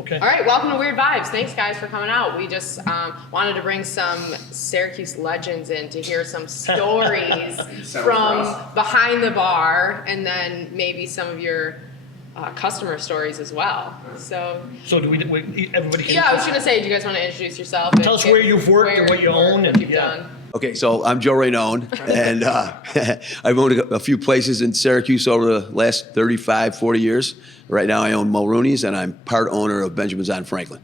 Okay. All right, welcome to Weird Vibes. Thanks, guys, for coming out. We just wanted to bring some Syracuse legends in to hear some stories from behind the bar, and then maybe some of your customer stories as well. So do we everybody can... Yeah, I was going to say, do you guys want to introduce yourself? Tell us where you've worked and what you own. What you've done. Okay, so I'm Joe Reynon, and I've owned a few places in Syracuse over the last 35, 40 years. Right now I own Mulrooney's, and I'm part owner of Benjamin's on Franklin.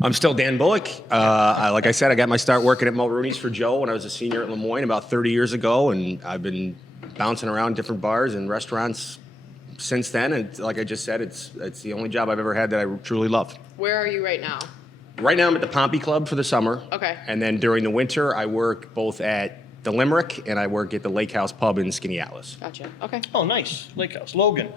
I'm still Dan Bullock. Like I said, I got my start working at Mulrooney's for Joe when I was a senior at Lemoyne about 30 years ago, and I've been bouncing around different bars and restaurants since then. And like I just said, it's the only job I've ever had that I truly love. Where are you right now? Right now I'm at the Pompey Club for the summer. Okay. And then during the winter, I work both at the Limerick and I work at the Lake House Pub in Skinny Atlas. Gotcha. Okay. Oh, nice. Lake House. Logan.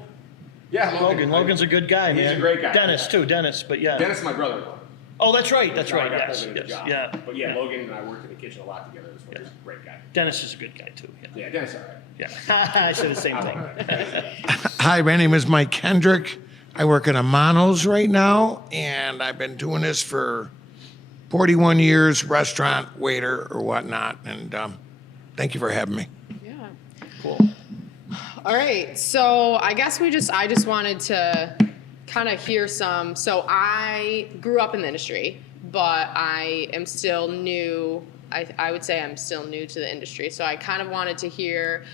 Yeah, Logan's a good guy, man. He's a great guy. Dennis, too. Dennis, but yeah. Dennis is my brother-in-law. Oh, that's right. That's So I right. got Yes. him in the job. Yeah. But yeah, Logan and I worked in the kitchen a lot together as well. He's a great guy. Dennis is a good guy, too. Yeah, Dennis is all right. Yeah. I said the same thing. Hi, my name is Mike Kendrick. I work at Amano's right now, and I've been doing this for 41 years, restaurant, waiter, or whatnot, and thank you for having me. Yeah. Cool. All right, so I guess I just wanted to kind of hear some. So I grew up in the industry, but I am still new. I would say I'm still new to the industry. So I kind of wanted to hear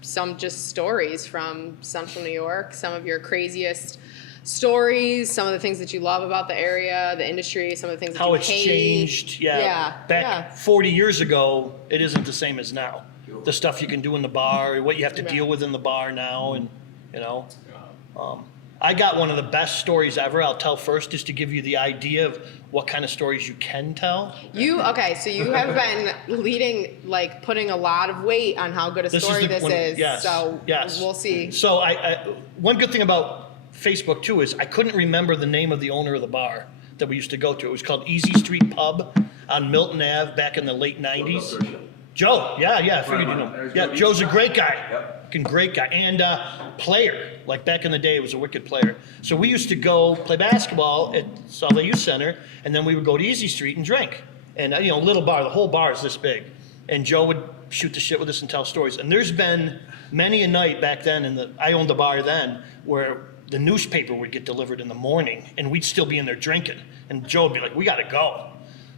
some just stories from Central New York, some of your craziest stories, some of the things that you love about the area, the industry, some of the things that How you it's hate. changed. Yeah. Back 40 years ago, it isn't the same as now. The stuff you can do in the bar, what you have to deal with in the bar now, and I got one of the best stories ever. I'll tell first, just to give you the idea of what kind of stories you can tell. So you have been putting a lot of weight on how good a story this is. Yes, So yes. we'll see. So I one good thing about Facebook too is I couldn't remember the name of the owner of the bar that we used to go to. It was called Easy Street Pub on Milton Ave back in the late 90s. Joe, yeah, I figured you know. Yeah, Joe's a great guy. Fucking great guy. And player. Like back in the day, he was a wicked player. So we used to go play basketball at Salt Lake Youth Center, and then we would go to Easy Street and drink. And, little bar, the whole bar is this big. And Joe would shoot the shit with us and tell stories. And there's been many a night back then, I owned the bar then, where the newspaper would get delivered in the morning, and we'd still be in there drinking. And Joe would be like, we got to go.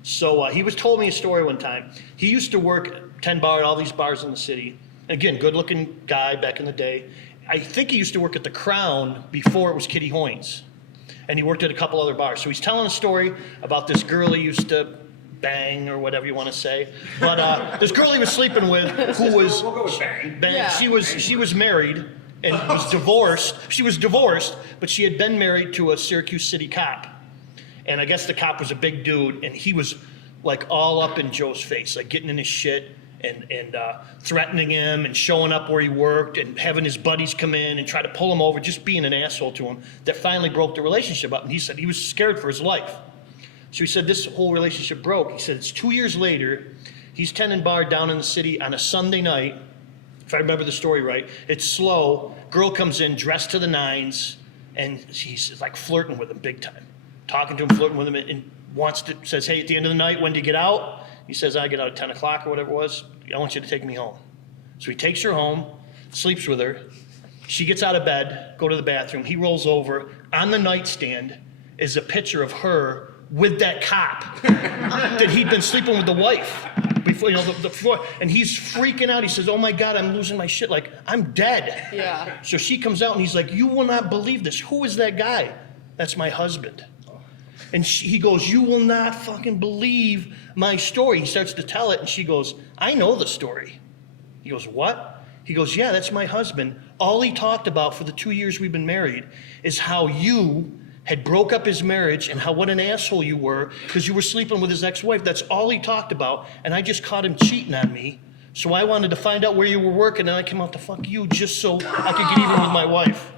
So he told me a story one time. He used to work at 10 Bar at all these bars in the city. Again, good-looking guy back in the day. I think he used to work at the Crown before it was Kitty Hoynes. And he worked at a couple other bars. So he's telling a story about this girl he used to bang, or whatever you want to say. But this girl he was sleeping with, who was... We'll go with bang. Yeah. She was married and was divorced. She was divorced, but she had been married to a Syracuse City cop. And I guess the cop was a big dude, and he was like all up in Joe's face, like getting in his shit and threatening him and showing up where he worked and having his buddies come in and try to pull him over, just being an asshole to him. That finally broke the relationship up, and he said he was scared for his life. So he said this whole relationship broke. He said it's 2 years later, he's tending bar down in the city on a Sunday night, if I remember the story right. It's slow, girl comes in dressed to the nines, and he's like flirting with him big time. Talking to him, flirting with him, and says, hey, at the end of the night, when do you get out? He says, I get out at 10 o'clock or whatever it was. I want you to take me home. So he takes her home, sleeps with her. She gets out of bed, go to the bathroom. He rolls over. On the nightstand is a picture of her with that cop that he'd been sleeping with the wife before, before. And he's freaking out. He says, oh my God, I'm losing my shit. Like, I'm dead. Yeah. So she comes out and he's like, you will not believe this. Who is that guy? That's my husband. And he goes, you will not fucking believe my story. He starts to tell it, and she goes, I know the story. He goes, what? He goes, yeah, that's my husband. All he talked about for the 2 years we've been married is how you had broke up his marriage and what an asshole you were because you were sleeping with his ex-wife. That's all he talked about, and I just caught him cheating on me. So I wanted to find out where you were working, and I came out to fuck you just so I could get even with my wife.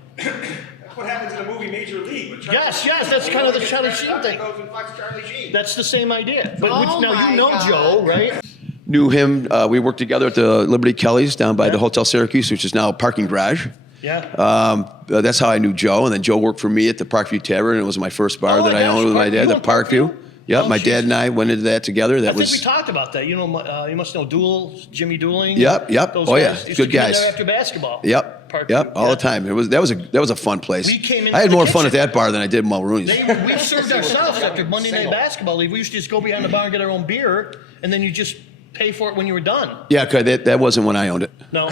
What happens in a movie Major League? With Yes, that's kind of the Charlie Sheen thing. That's the same idea. But now you know God. Joe, right? Knew him, we worked together at the Liberty Kelly's down by the Hotel Syracuse, which is now a parking garage. Yeah. That's how I knew Joe, and then Joe worked for me at the Parkview Tavern. It was my first bar Oh that my I gosh, owned with my Parkview? dad, the You own Parkview? Parkview. Yeah, Oh, my geez. dad and I went into that together. That I think was we talked about that. You know, you must know Duel, Jimmy Dueling. Yep. Those Oh, yeah. guys used Good to come in guys. there after basketball. Yep. Parkview, Yep. All yeah. the time. That was a fun place. We came in I had from the more fun at kitchen. that bar than I did at Mulrooney's. We served ourselves after Monday Night Basketball League. We used to just go behind the bar and get our own beer, and then you just pay for it when you were done. Yeah, cause that wasn't when I owned it. No.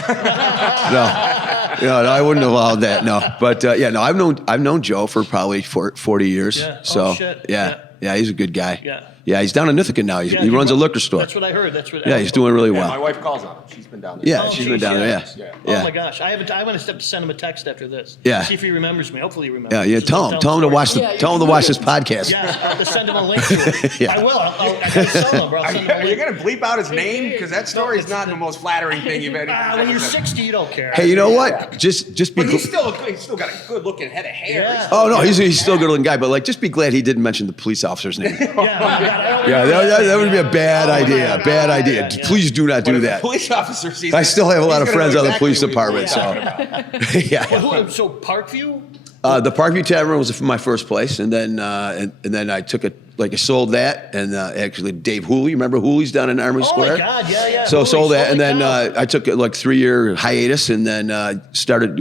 No, I wouldn't have allowed that. No, but I've known Joe for probably 40 years. Yeah. Oh, So shit. yeah, he's a good guy. Yeah. He's down in Ithaca now. He runs a liquor store. That's what I heard. Yeah, he's doing really Yeah, my well. wife calls on him. She's been down there. Yeah, Oh, she's geez, been down there. Yeah. Yeah. Oh my gosh, I want to have to send him a text after this. Yeah. See if he remembers me. Hopefully he remembers. Yeah. Just Tell him to the watch story. tell him to watch this podcast. Yeah, I'll have to send him a link to it. Yeah. I will. I gotta sell him, or I'll send him a Are you link. going to bleep out his name? Because that story is not the most flattering thing you've ever. When you're 60, you don't care. Hey, you know what? Just be. But he's still got a good looking head of hair. Yeah. Oh no, he's still a good looking guy, but like, just be glad he didn't mention the police officer's name. Yeah, that would be a bad idea. Bad idea. yeah. Please do not do that. Police officer sees I still have a lot of he's gonna friends know on the exactly police what department, he's so talking about. yeah. So Parkview? The Parkview Tavern was my first place, and then I took it. Like I sold that, and actually Dave Hooley, remember Hooley's down in Armory Oh Square? my God, yeah. So Holy, sold that, and holy then cow. I took a 3-year hiatus, and then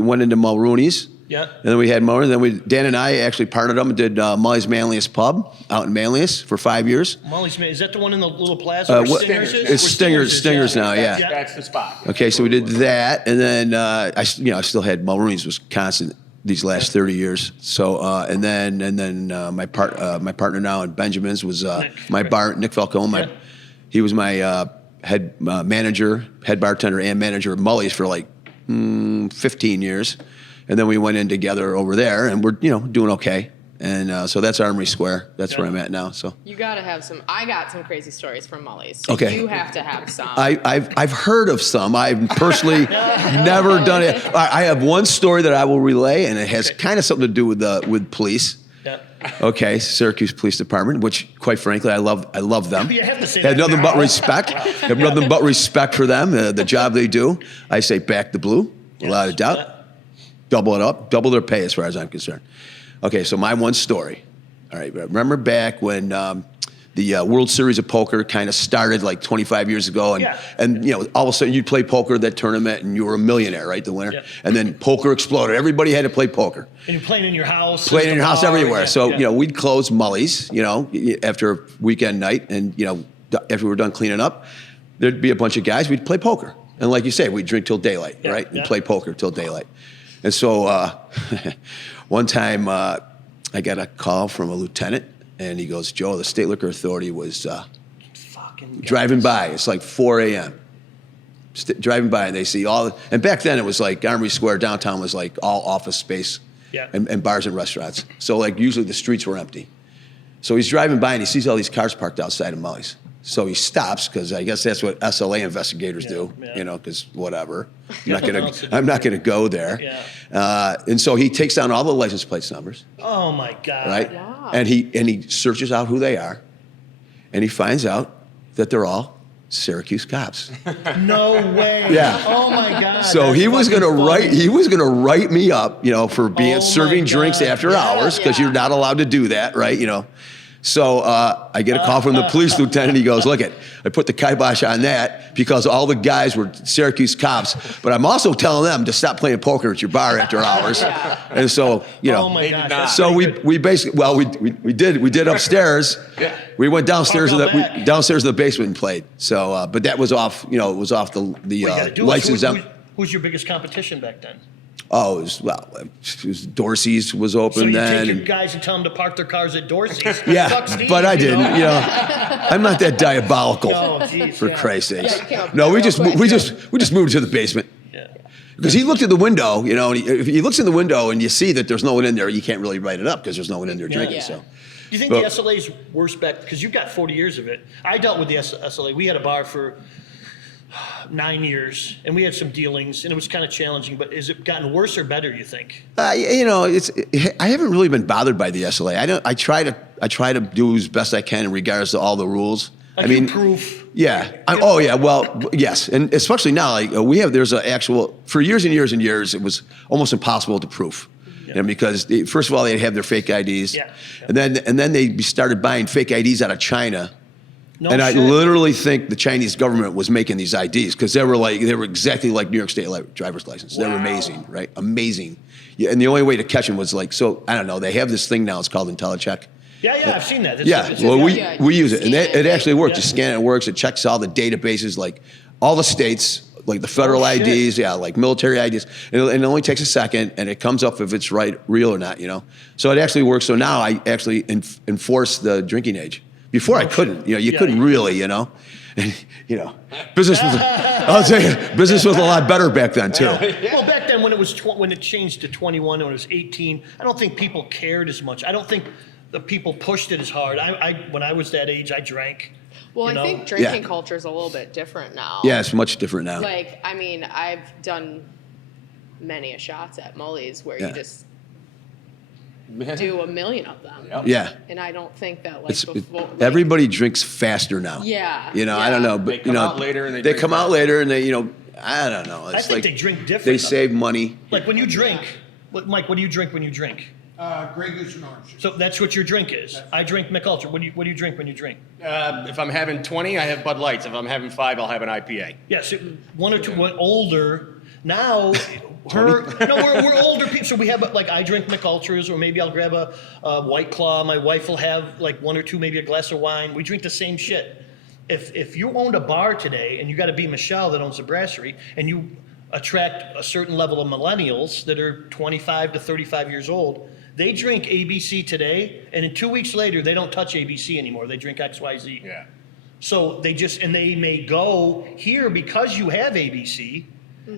went into Mulrooney's. Yeah. And then we had more. And then Dan and I actually partnered up and did Molly's Manliest Pub out in Manliest for 5 years. Molly's Man, is that the one in the little plaza where Stingers is? It's Stingers now, yeah. That's the spot. Okay, so we did that, and then I still had Mulrooney's was constant these last 30 years. So and then my partner now in Benjamin's was Nick Falcone. He was my head manager, head bartender, and manager of Mully's for 15 years, and then we went in together over there, and we're doing okay. And so that's Armory Square. That's where I'm at now. So You gotta have some. I got some crazy stories from Molly's. So Okay. You have to have some. I've heard of some. I've personally never done it. I have one story that I will relay, and it has kind of something to do with police. Yeah. Okay, Syracuse Police Department, which quite frankly I love them. You have to say Had that nothing now. but respect. Have nothing but respect for them, the job they do. I say back the blue, without a doubt. Yeah. Double it up, double their pay as far as I'm concerned. Okay, so my one story. All right, remember back when the World Series of Poker kind of started 25 years ago, and all of a sudden you'd play poker at that tournament and you were a millionaire, right, the winner. Yeah. And then poker exploded. Everybody had to play poker. And you're playing in your house. Playing in your house everywhere. So, yeah. we'd close Mully's, after a weekend night, and, after we were done cleaning up, there'd be a bunch of guys, we'd play poker. And like you say, we'd drink till daylight, Yeah, right? yeah. And play poker till daylight. And so one time I got a call from a lieutenant, and he goes, Joe, the State Liquor Authority was Fucking driving by. It's 4 a.m. Driving by, and they see and back then it was Armory Square downtown was all office space Yeah. and bars and restaurants. So usually the streets were empty. So he's driving by and he sees all these cars parked outside of Mully's. So he stops because I guess that's what SLA investigators do, yeah. Because whatever. I'm not gonna go there. Yeah. And so he takes down all the license plate numbers, Oh my God. right? Wow. And he searches out who they are, and he finds out that they're all Syracuse cops. No way. Yeah. Oh my God. So that's he was fucking gonna funny. write me up, for being Oh serving my drinks God. after Yeah, hours because yeah. you're not allowed to do that, right? So I get a call from the police lieutenant. He goes, look, I put the kibosh on that because all the guys were Syracuse cops, but I'm also telling them to stop playing poker at your bar after hours. And so, Oh my gosh. that's so pretty good. we basically, we did upstairs. Yeah. We went downstairs Park out back. downstairs in the basement and played. So, but that was off, it was off the What you gotta do is license. who's your biggest competition back then? Oh, it was Dorsey's was open So you then. take your guys and tell them to park their cars at Dorsey's. Yeah, Fuck Steve, but I you didn't. know? I'm not that diabolical. Oh, geez, for yeah. Christ's sakes. Yeah, you can't No, we real just quick, we yeah. just moved to the basement Yeah. because he looked at the window. And if he looks in the window and you see that there's no one in there, you can't really write it up because there's no one in there drinking. Yeah. So. Do you think But- the SLA's worse back? Because you've got 40 years of it. I dealt with the SLA. We had a bar for 9 years, and we had some dealings, and it was kind of challenging. But has it gotten worse or better? You think? I haven't really been bothered by the SLA. I try to do as best I can in regards to all the rules. Like you proof. Yeah. Oh, yeah. Well, yes, and especially now, like there's an actual. For years and years and years, it was almost impossible to proof, because first of all they'd have their fake IDs, and then they started buying fake IDs out of China. No and I shit. literally think the Chinese government was making these IDs because they were exactly like New York State driver's license. They were amazing, right? Amazing. Yeah, and the only way to catch them was like, so I don't know. They have this thing now. It's called Untitled Check. Yeah, I've seen that. We use it, and it actually works. Yeah. You scan it, it works. It checks all the databases, like all the states, like the federal IDs, like military IDs, and it only takes a second, and it comes up if it's real or not. So it actually works. So now I actually enforce the drinking age. Before I couldn't. You couldn't really. And business was. I'll tell you, business was a lot better back then too. Well, back then when when it changed to 21, when it was 18, I don't think people cared as much. I don't think the people pushed it as hard. When I was that age, I drank. Well, I think drinking culture is a little bit different now. Yeah, it's much different now. Like, I mean, I've done many a shots at Mully's where you just do a million of them. Yeah. And I don't think that before. Everybody drinks faster now. Yeah. I don't know, but They come out later and they come out later and they, I don't know. It's I think like they drink different. They save money. Like when you drink, Mike, what do you drink when you drink? Grey Goose and orange. So that's what your drink is. I drink Mick Ultra. What do you drink when you drink? If I'm having 20, I have Bud Lights. If I'm having 5, I'll have an IPA. Yes, one or two. Older now. We're older people, so we have I drink Mick Ultras, or maybe I'll grab a White Claw. My wife will have one or two, maybe a glass of wine. We drink the same shit. If you owned a bar today and you got to be Michelle that owns a brasserie, and you attract a certain level of millennials that are 25 to 35 years old, they drink ABC today, and in 2 weeks later they don't touch ABC anymore. They drink XYZ. Yeah. So they may go here because you have ABC.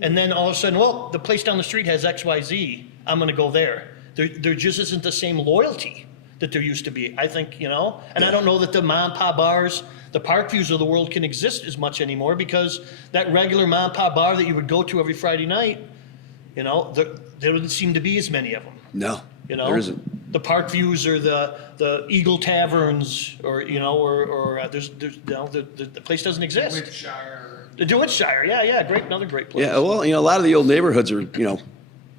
And then all of a sudden, well, the place down the street has XYZ. I'm going to go there. There just isn't the same loyalty that there used to be, I think, And I don't know that the mom and pop bars, the Park Views of the world can exist as much anymore, because that regular mom and pop bar that you would go to every Friday night, there doesn't seem to be as many of them. No, there isn't. The Park Views or the Eagle Taverns, or there's the place doesn't exist. The DeWittshire, another great place. Yeah, well, a lot of the old neighborhoods are,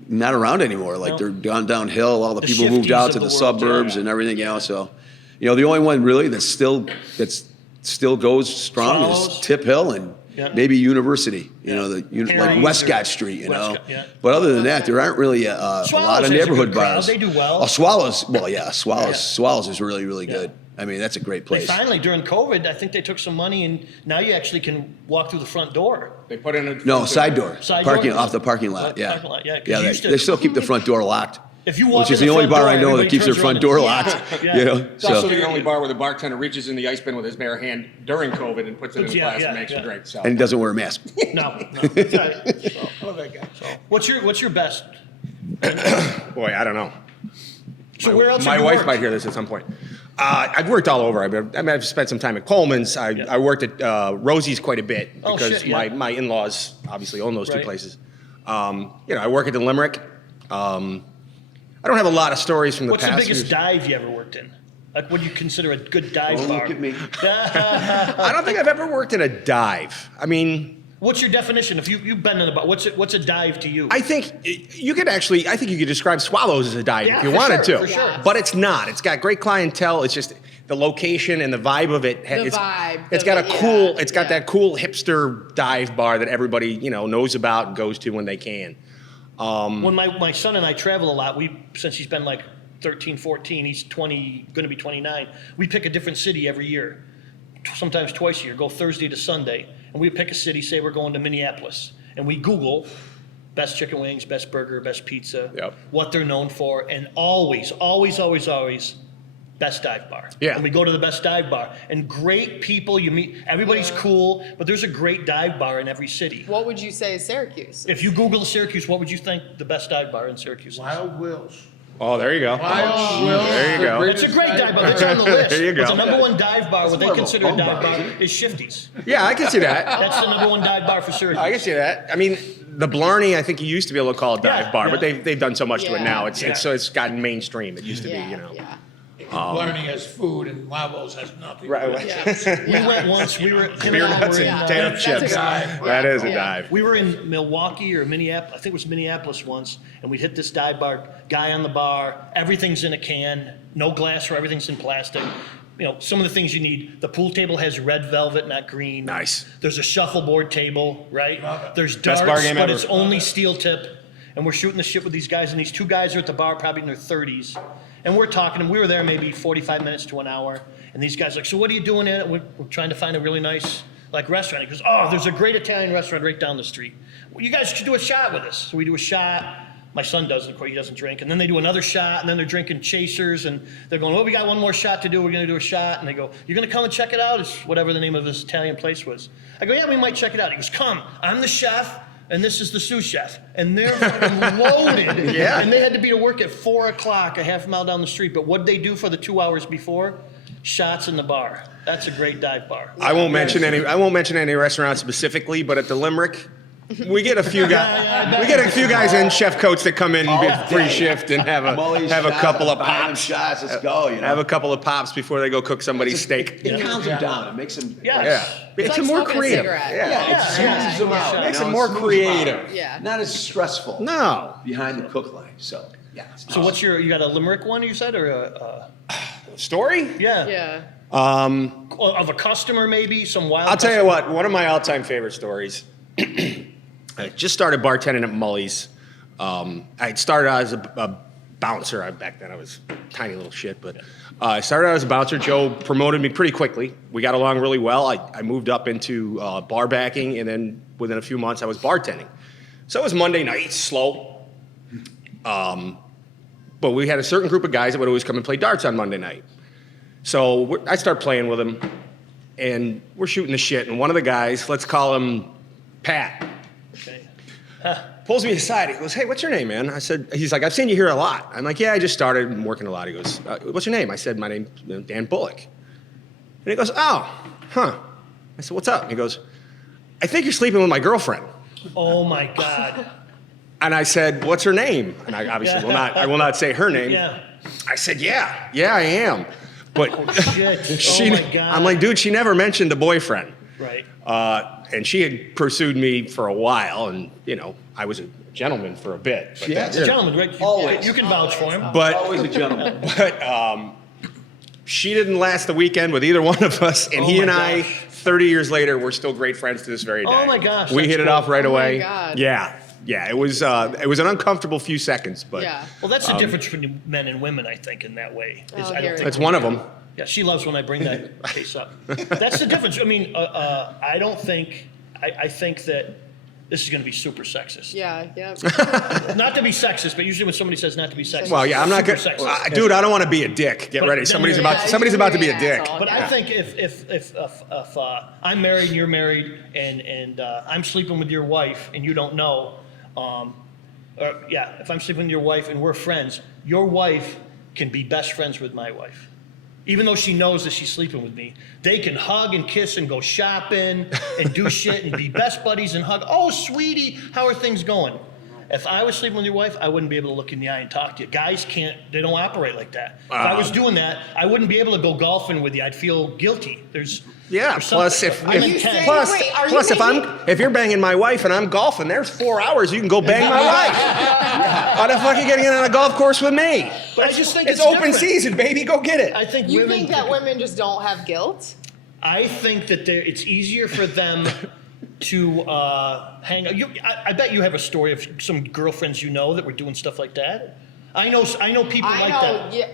not around anymore. Like they're gone downhill. All the people moved out to the suburbs and everything, So, the only one really that still goes strong is Tip Hill and maybe University. Like Westcott Street. But other than that, there aren't really a lot of neighborhood bars. They do well. Oh, Swallows. Well, yeah, Swallows is really, really good. I mean, that's a great place. Finally, during COVID, I think they took some money, and now you actually can walk through the front door. They put in side door. Off the parking lot. Yeah. They still keep the front door locked. If you walk which is the only bar I know that keeps their front door locked. It's also the only bar where the bartender reaches in the ice bin with his bare hand during COVID and puts it in the glass and makes a drink. So. And he doesn't wear a mask. No. That's right. I love that guy. What's your best? Boy, I don't know. So where else? My wife might hear this at some point. I've worked all over. I've spent some time at Coleman's. I worked at Rosie's quite a bit because my in-laws obviously own those two places. I work at the Limerick. I don't have a lot of stories from the past. What's the biggest dive you ever worked in? Like, what do you consider a good dive bar? Look at me. I don't think I've ever worked in a dive. I mean, what's your definition? If you've been in a bar, what's a dive to you? I think you could describe Swallows as a dive if you wanted to. For sure. But it's not. It's got great clientele. It's just the location and the vibe of it. It's got that cool hipster dive bar that everybody knows about and goes to when they can. When my son and I travel a lot, since he's been like 13, 14, he's 20, going to be 29, we pick a different city every year, sometimes twice a year, go Thursday to Sunday, and we pick a city, say we're going to Minneapolis, and we Google best chicken wings, best burger, best pizza, what they're known for, and always, best dive bar. Yeah. And we go to the best dive bar, and great people you meet. Everybody's cool, but there's a great dive bar in every city. What would you say is Syracuse? If you Google Syracuse, what would you think the best dive bar in Syracuse is? Wild Will's. Oh, there you go. There you go. It's a great dive bar. It's on the list. There you go. But the number one dive bar, what they consider a dive bar, is Shifty's. Yeah, I can see that. That's the number one dive bar for Syracuse. I can see that. I mean, the Blarney, I think you used to be able to call it dive bar, but they've done so much to it now. It's gotten mainstream. It used to be, Yeah. Blarney has food and Lavos has nothing. Right. Yeah. We went once. We were. him and Beer I nuts were in, and uh, tater That's a chips. dive. That is a Yeah. dive. We were in Milwaukee or Minneapolis. I think it was Minneapolis once, and we hit this dive bar. Guy on the bar. Everything's in a can. No glass or everything's in plastic. You know, some of the things you need. The pool table has red velvet, not green. Nice. There's a shuffleboard table, right? There's Best darts, bar game but ever. it's only steel tip. And we're shooting the shit with these guys, and these two guys are at the bar, probably in their 30s. And we're talking, and we were there maybe 45 minutes to an hour. And these guys are like, so what are you doing in it? We're trying to find a really nice restaurant. He goes, oh, there's a great Italian restaurant right down the street. Well, you guys should do a shot with us. So we do a shot. My son doesn't, of course, he doesn't drink. And then they do another shot, and then they're drinking chasers, and they're going, well, we got one more shot to do. We're going to do a shot. And they go, you're going to come and check it out? It's whatever the name of this Italian place was. I go, yeah, we might check it out. He goes, come, I'm the chef, and this is the sous chef. And they're fucking loaded. Yeah. And they had to be to work at 4 o'clock, a half mile down the street. But what'd they do for the 2 hours before? Shots in the bar. That's a great dive bar. I won't mention any restaurants specifically, but at the Limerick, we get a few guys. We get a few guys in chef coats that come in free shift and have a couple of pops. Shots, let's go. You know, Have a couple of pops before they go cook somebody's steak. it calms them down. It makes them. Yes. Yeah, It's makes like them more smoking a creative. cigarette. Yeah, it smooths them out. Makes you them know, more it smooths them out. creative. Yeah. Not as stressful. No. Behind the cook line. So yeah. So what's you got a Limerick one you said, or Story? yeah. Yeah. Of a customer maybe, some wild I'll tell you customer? what, one of my all-time favorite stories. I just started bartending at Mully's. I started out as a bouncer. Back then I was a tiny little shit, but I started out as a bouncer. Joe promoted me pretty quickly. We got along really well. I moved up into bar backing, and then within a few months I was bartending. So it was Monday night, slow. But we had a certain group of guys that would always come and play darts on Monday night. So I start playing with them, and we're shooting the shit. And one of the guys, let's call him Pat, Okay. pulls me aside. He goes, hey, what's your name, man? I said, he's like, I've seen you here a lot. I'm like, yeah, I just started and working a lot. He goes, what's your name? I said, my name's Dan Bullock. And he goes, oh, huh. I said, what's up? And he goes, I think you're sleeping with my girlfriend. Oh my God. And I said, what's her name? And I obviously I will not say her name. Yeah. I said, yeah, I am. But Shit. she, Oh my God. I'm like, dude, she never mentioned a boyfriend. Right. And she had pursued me for a while, and, you know, I was a gentleman for a bit. But Yes. Gentleman, right? Always. You can vouch for him. Always a gentleman. But she didn't last the weekend with either one of us, and Oh he my and I, gosh. 30 years later, we're still great friends to this very day. Oh my gosh, We that's hit it cool. off right Oh my away. God. Yeah. It was an uncomfortable few seconds, but Yeah. Well, that's the difference between men and women, I think, in that way. Is Oh, I here don't it think that's one of them. Yeah, she loves when I bring that case up. That's the difference. I mean, I don't think, I think that this is going to be super sexist. Yeah. Not to be sexist, but usually when somebody says not to be sexist, Well, yeah, I'm not super gonna, sexist. dude. I don't want to be a dick. Get But ready. then Somebody's you're- about to be a Yeah, dick. asshole. But Yeah. I think if I'm married and you're married and I'm sleeping with your wife and you don't know, if I'm sleeping with your wife and we're friends, your wife can be best friends with my wife. Even though she knows that she's sleeping with me, they can hug and kiss and go shopping and do shit and be best buddies and hug. Oh, sweetie, how are things going? If I was sleeping with your wife, I wouldn't be able to look in the eye and talk to you. Guys can't, they don't operate like that. If I was doing that, I wouldn't be able to go golfing with you. I'd feel guilty. There's Plus, something. if I'm you intense. saying- plus, Wait, are you plus, making- if you're banging my wife and I'm golfing, there's 4 hours you can go bang my wife. Why the fuck are you getting in on a golf course with me? But I just think It's it's open different. season, baby. Go get it. I think You women. think that women just don't have guilt? I think that it's easier for them to hang out. I bet you have a story of some girlfriends you know that were doing stuff like that. I know people I like know. that. Yeah.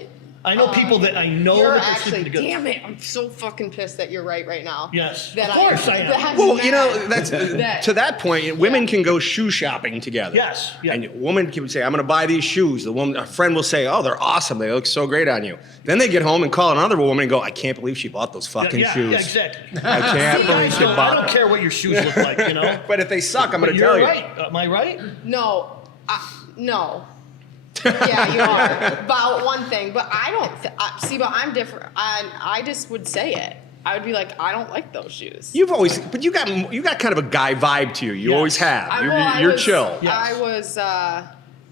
I know people that I know You're that they're actually. sleeping together. Damn it! I'm so fucking pissed that you're right now. Yes. That Of course I am. that Well, I'm you know, mad that's that- to that point. Women can go shoe shopping together. Yes, yeah. And a woman can say, "I'm going to buy these shoes." A friend will say, "Oh, they're awesome. They look so great on you." Then they get home and call another woman and go, "I can't believe she bought those fucking shoes. Yeah, exactly. I can't believe she So I bought don't them." care what your shoes look like, you know. But if they suck, I'm going But to you're tell you. right. Am I right? No, no. Yeah, you are about one thing, but I don't see. But I'm different. I just would say it. I would be like, I don't like those shoes. You've always, but you got kind of a guy vibe to you. You Yes. always have. I You're was- chill. Yes. I was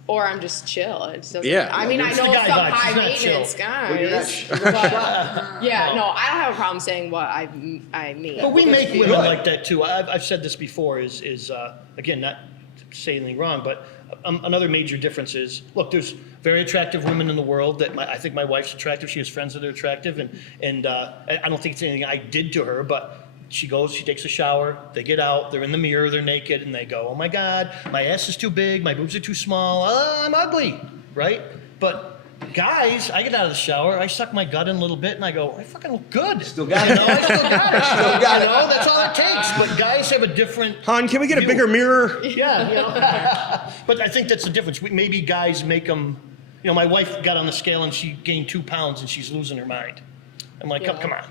or I'm just chill. It just doesn't, Yeah. I mean, I It's know the some guy vibes. high He's not chill. maintenance guys, but yeah, no, I don't have a problem saying what I mean. But we make women like that too. I've said this before. Is again not to say anything wrong, but another major difference is look. There's very attractive women in the world that I think my wife's attractive. She has friends that are attractive, and I don't think it's anything I did to her, but. She goes, she takes a shower, they get out, they're in the mirror, they're naked, and they go, oh my God, my ass is too big, my boobs are too small, I'm ugly, right? But guys, I get out of the shower, I suck my gut in a little bit, and I go, I fucking look good. Still got it. I still got it. Still got it. That's all it takes. But guys have a different. Hon, can we get a view. bigger mirror? Yeah, but I think that's the difference. Maybe guys make them. My wife got on the scale and she gained 2 pounds and she's losing her mind. I'm like, come on.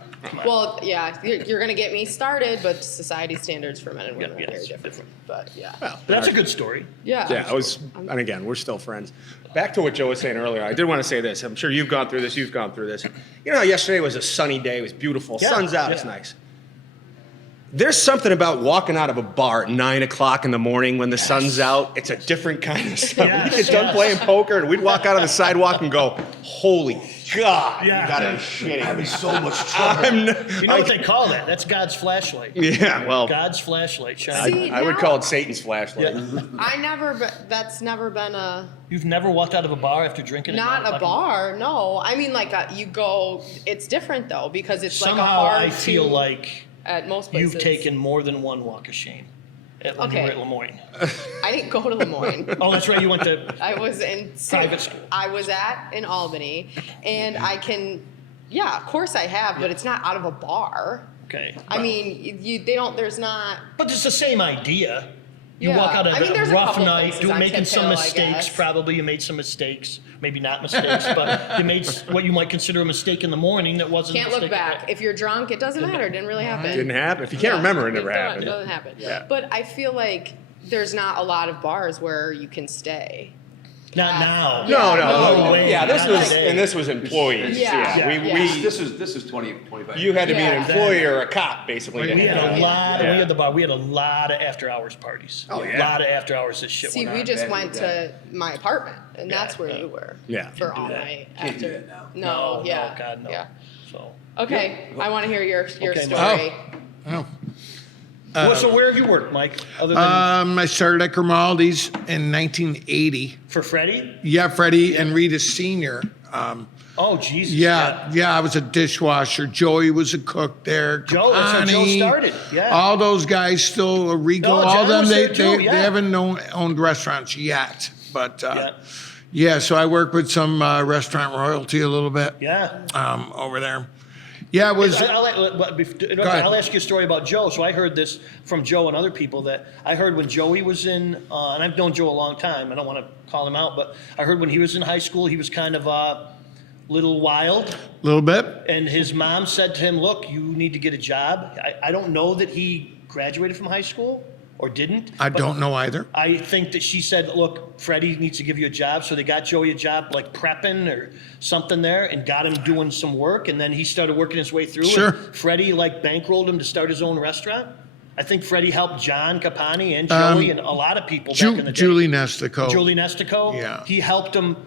Well, yeah, you're gonna get me started, but society standards for men and women are very it's different. But yeah, But that's a good story. yeah. Yeah, and again, we're still friends. Back to what Joe was saying earlier, I did want to say this. I'm sure you've gone through this, you've gone through this. You know, yesterday was a sunny day, it was beautiful, Yeah, sun's out, yeah. it's nice. There's something about walking out of a bar at 9 o'clock in the morning when the sun's out. It's a different kind of sun. Yes, We'd get done yes. playing poker and we'd walk out on the sidewalk and go, holy God, Yeah. you gotta be shitting I'm me. in so much trouble. You know what they call that? That's God's flashlight. Yeah, well, God's flashlight shining. See, I would now- call it Satan's flashlight. Yeah. That's never been a. You've never walked out of a bar after drinking? at Not 9 a o'clock? bar, no. I mean, like you go. It's different though because it's like a Somehow hard. I feel to- like at most places. you've taken more than one walk of shame when you Okay. were at Lemoyne. I didn't go to Lemoyne. Oh, that's right. You went to. I was in Private school. I was in Albany, and I can. Yeah, of course I have, but it's not out of a bar. Okay. I mean, they don't. There's not. But it's the same idea. You Yeah. walk out of I mean, a there's a rough couple night, places on making some Kent Hill, I mistakes. guess. Probably you made some mistakes. Maybe not mistakes, but you made what you might consider a mistake in the morning that wasn't. Can't a look mistake. back. If you're drunk, it doesn't matter. It didn't really happen. Didn't happen. If you can't remember, it never happened. It doesn't happen. Yeah. But I feel like there's not a lot of bars where you can stay. Not now. No, way. yeah, this Not was, today. and this was employees. Yeah. Yeah, Yeah. This is 20, 25. You had to be an Yeah. employee or a cop, basically. We to had have a that. lot. Yeah. We had the bar. We had a lot of after hours parties. Oh, yeah. A lot of after hours. This shit See, went we on. just back went in the to my apartment, and Yeah, that's where you were. Yeah. For all that. night Can't do after. that now. No, yeah. Oh, God, no. Yeah. So. Okay, I want to hear your Okay, story. Oh. So where have you worked, Mike? Other than I started at Grimaldi's in 1980. for Freddie? Yeah, Freddie and Rita Sr. Oh Jesus. Yeah, I was a dishwasher. Joey was a cook there. Joe, that's how Joe Capani, started, yeah. All those guys still, Rico, Oh, all John them, was they, there too, they, yeah. they haven't owned restaurants yet. But Yeah. yeah, so I worked with some restaurant royalty a little bit Yeah. over there. Yeah, it was. I'll ask you a story about Joe. So I heard this from Joe and other people that I heard when Joey was in, and I've known Joe a long time. I don't want to call him out, but I heard when he was in high school, he was kind of a little wild. A little bit. And his mom said to him, look, you need to get a job. I don't know that he graduated from high school or didn't. I but don't know either. I think that she said, look, Freddie needs to give you a job. So they got Joey a job like prepping or something there and got him doing some work. And then he started working his way through. Sure. And Freddie like bankrolled him to start his own restaurant. I think Freddie helped John Capani and Joey and a lot of people back in the day. Julie Nestico. Julie Nestico. Yeah. He helped them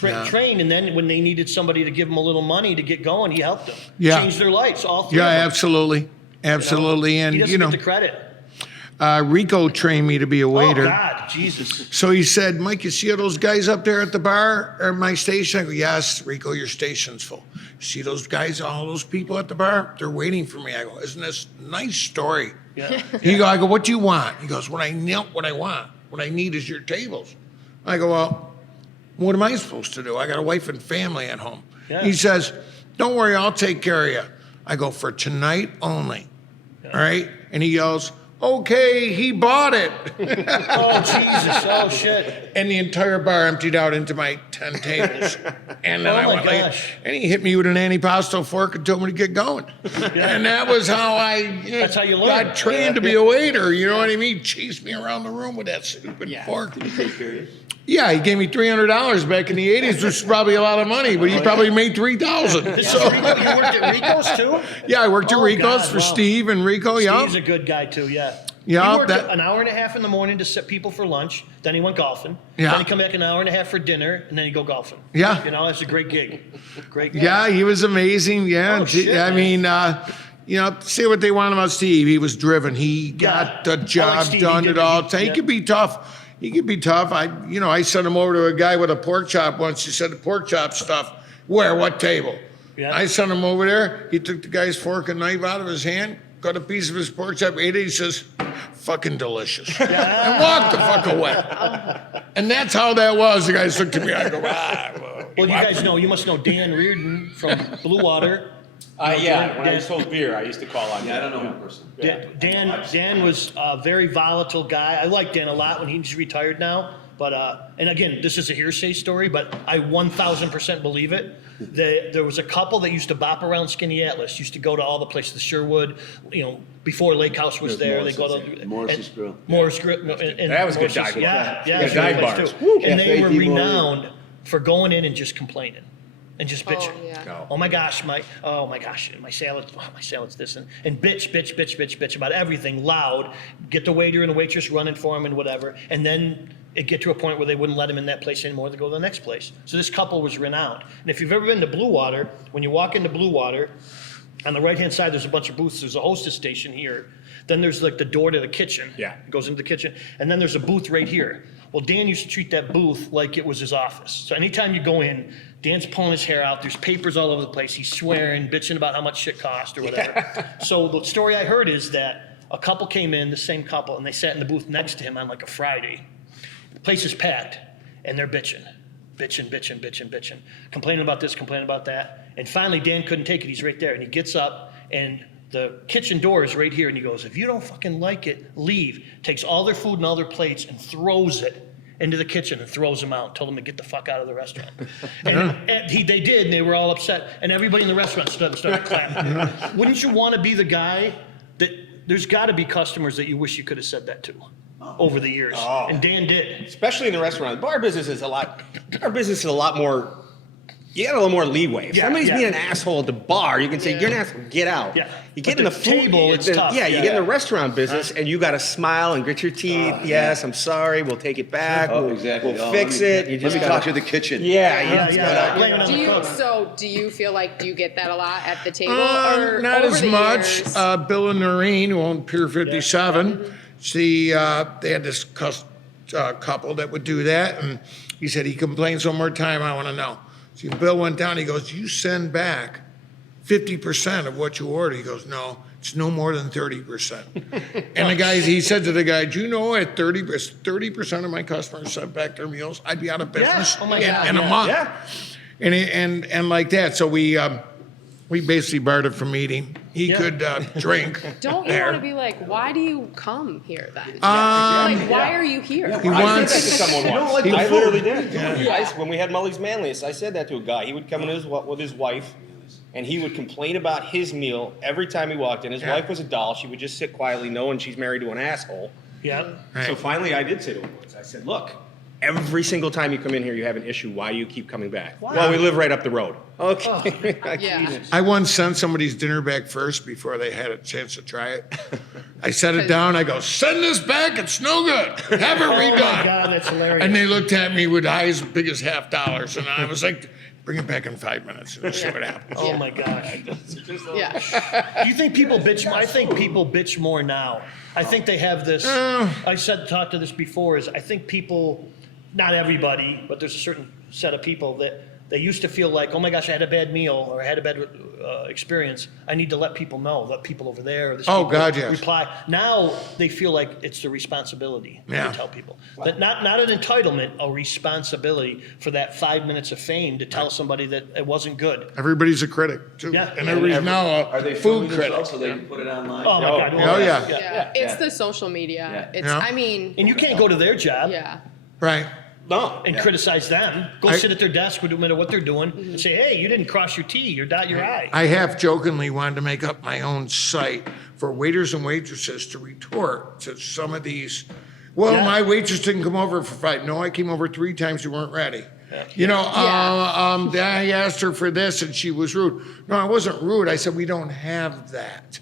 Yeah. train. And then when they needed somebody to give them a little money to get going, he helped them. Yeah. Changed their lives, all three Yeah, of them. absolutely. Absolutely. He And, doesn't you know, get the credit. Rico trained me to be a waiter. Oh, God, Jesus. So he said, Mike, you see all those guys up there at the bar or my station? I go, yes, Rico, your station's full. See those guys, all those people at the bar? They're waiting for me. I go, isn't this a nice story? Yeah. I go, what do you want? He goes, what I want. What I need is your tables. I go, well, what am I supposed to do? I got a wife and family at home. Yeah. He says, don't worry, I'll take care of you. I go, for tonight only. All right? And he goes, okay, he bought it. Oh, Jesus. Oh, shit. And the entire bar emptied out into my 10 tables. And then Oh I my went gosh. and he hit me with an antipasto fork and told me to get going. And that was how That's how you learn. got trained to be a waiter. You know what I mean? Chased me around the room with that stupid fork. Did he take care of you? Yeah, he gave me $300 back in the 80s, which is probably a lot of money, but he probably made $3,000. This So, is Rico. You worked at Rico's too? yeah, I worked at Oh, Rico's God, for wow. Steve and Rico. Yeah. He's a good guy too, yeah. Yeah, He worked that- an hour and a half in the morning to set people for lunch. Then he went golfing. Yeah. Then he come back an hour and a half for dinner, and then he'd go golfing. Yeah. You know, that's a great gig. Great gig. Yeah, he was amazing. Yeah, Oh, shit, I man. mean, you know, say what they want about Steve. He was driven. He got the I like job Steve. He done. did It all. it. He Yeah. could be tough. He could be tough. I sent him over to a guy with a pork chop once. He said the pork chop stuff. Where? What table? Yeah. I sent him over there. He took the guy's fork and knife out of his hand, cut a piece of his pork chop, ate it. He says, "Fucking delicious," and walked the fuck away. And that's how that was. The guys looked at me. I go, Well, you guys know, you must know Dan Reardon from Blue Water. Yeah, when I Dan- sold beer, I used to call on. Yeah, I don't know him personally. Dan was a very volatile guy. I like Dan a lot when he's retired now. But and again, this is a hearsay story, but I 1,000% believe it. There was a couple that used to bop around Skinny Atlas. Used to go to all the places, the Sherwood, before Lake House was there. They go to Morris's Grill. Morris Grill. No, and That was a good Morris's- dive bar. Yeah, Yeah, it's a dive good place bars. too. Woo. And they Cafe were Timor. renowned for going in and just complaining. And just bitching. yeah. Oh my gosh, my salad's this and bitch about everything loud. Get the waiter and the waitress running for him and whatever. And then it get to a point where they wouldn't let him in that place anymore. They go to the next place. So this couple was renowned. And if you've ever been to Blue Water, when you walk into Blue Water, on the right-hand side, there's a bunch of booths. There's a hostess station here. Then there's like the door to the kitchen. Yeah. It goes into the kitchen. And then there's a booth right here. Well, Dan used to treat that booth like it was his office. So anytime you go in, Dan's pulling his hair out. There's papers all over the place. He's swearing, bitching about how much shit cost or whatever. So the story I heard is that a couple came in, the same couple, and they sat in the booth next to him on like a Friday. The place is packed, and they're bitching. Complaining about this, complaining about that. And finally, Dan couldn't take it. He's right there. And he gets up, and the kitchen door is right here. And he goes, if you don't fucking like it, leave. Takes all their food and all their plates and throws it into the kitchen and throws them out. Told them to get the fuck out of the restaurant. And they did, and they were all upset. And everybody in the restaurant stood and started clapping. Wouldn't you want to be the guy that there's got to be customers that you wish you could have said that to over the years? Oh. And Dan did. Especially in the restaurant. Bar business is a lot more. You got a little more leeway. If Yeah, somebody's yeah. being an asshole at the bar, you can say, Yeah. "You're an asshole. Get out." Yeah. You But get in the the food table, it's tough. Yeah, you Yeah. get in the restaurant business, and you got to smile and grit your teeth. Yes, I'm sorry. We'll take it back. Oh, we'll, exactly. We'll Oh, fix let it. me- You Let just me gotta, talk to the kitchen. Yeah, Yeah, you yeah. Blame it on Do the you cook. do you feel like do you get that a lot at the table or not over as the much. years? Bill and Noreen, who owned Pier 57, they had this couple that would do that, and he said he complains one more time. I want to know. So Bill went down. He goes, "You send back 50% of what you order." He goes, "No, it's no more than 30%." And the guy, he said to the guy, "Do you know at 30% of my customers sent back their meals, I'd be out of business Oh my in, God, in a yeah. month." Yeah. And like that. So we basically barred him from eating. He Yeah. could drink. Don't you there. want to be like, why do you come here then? Like, why are you here? He I said wants. that to someone You don't once. like the I food. literally did. When we had Mully's Manliest, I said that to a guy. He would come in with his wife, and he would complain about his meal every time he walked in. His wife was a doll. She would just sit quietly, knowing she's married to an asshole. Yeah. So finally, I did say to him once, I said, "Look, every single time you come in here, you have an issue. Why do you keep coming back?" Well, we live right up the road. Okay. Yeah. I once sent somebody's dinner back first before they had a chance to try it. I set it down. I go, "Send this back. It's no good. Have it Oh my redone." God, that's hilarious. And they looked at me with eyes as big as $50, and I was like, "Bring it back in 5 minutes and see what happens." Oh my gosh. Yeah. Do you think people bitch more? I think people bitch more now. I think they have this. Talked to this before. Is I think people, not everybody, but there's a certain set of people that they used to feel like, oh my gosh, I had a bad meal or I had a bad experience. I need to let people know, let people over there. Or this Oh, people God, yes. Reply. Now they feel like it's the responsibility Yeah. to tell people. But not an entitlement, a responsibility for that 5 minutes of fame to tell somebody that it wasn't good. Everybody's a critic, too. Yeah. And everybody's now Are they a filming food this critic. also? They put it online. Oh my God. Oh, yeah. Yeah. It's the social media. Yeah. It's, Yeah. I mean, And you can't go to their job. yeah. Right. No. And criticize them. Go I- sit at their desk, no matter what they're doing, and say, "Hey, you didn't cross your T or dot your I." I half jokingly wanted to make up my own site for waiters and waitresses to retort to some of these. Well, Yeah. my waitress didn't come over for 5. No, I came over 3 times. You weren't ready. You know, Yeah. I asked her for this and she was rude. No, I wasn't rude. I said we don't have that.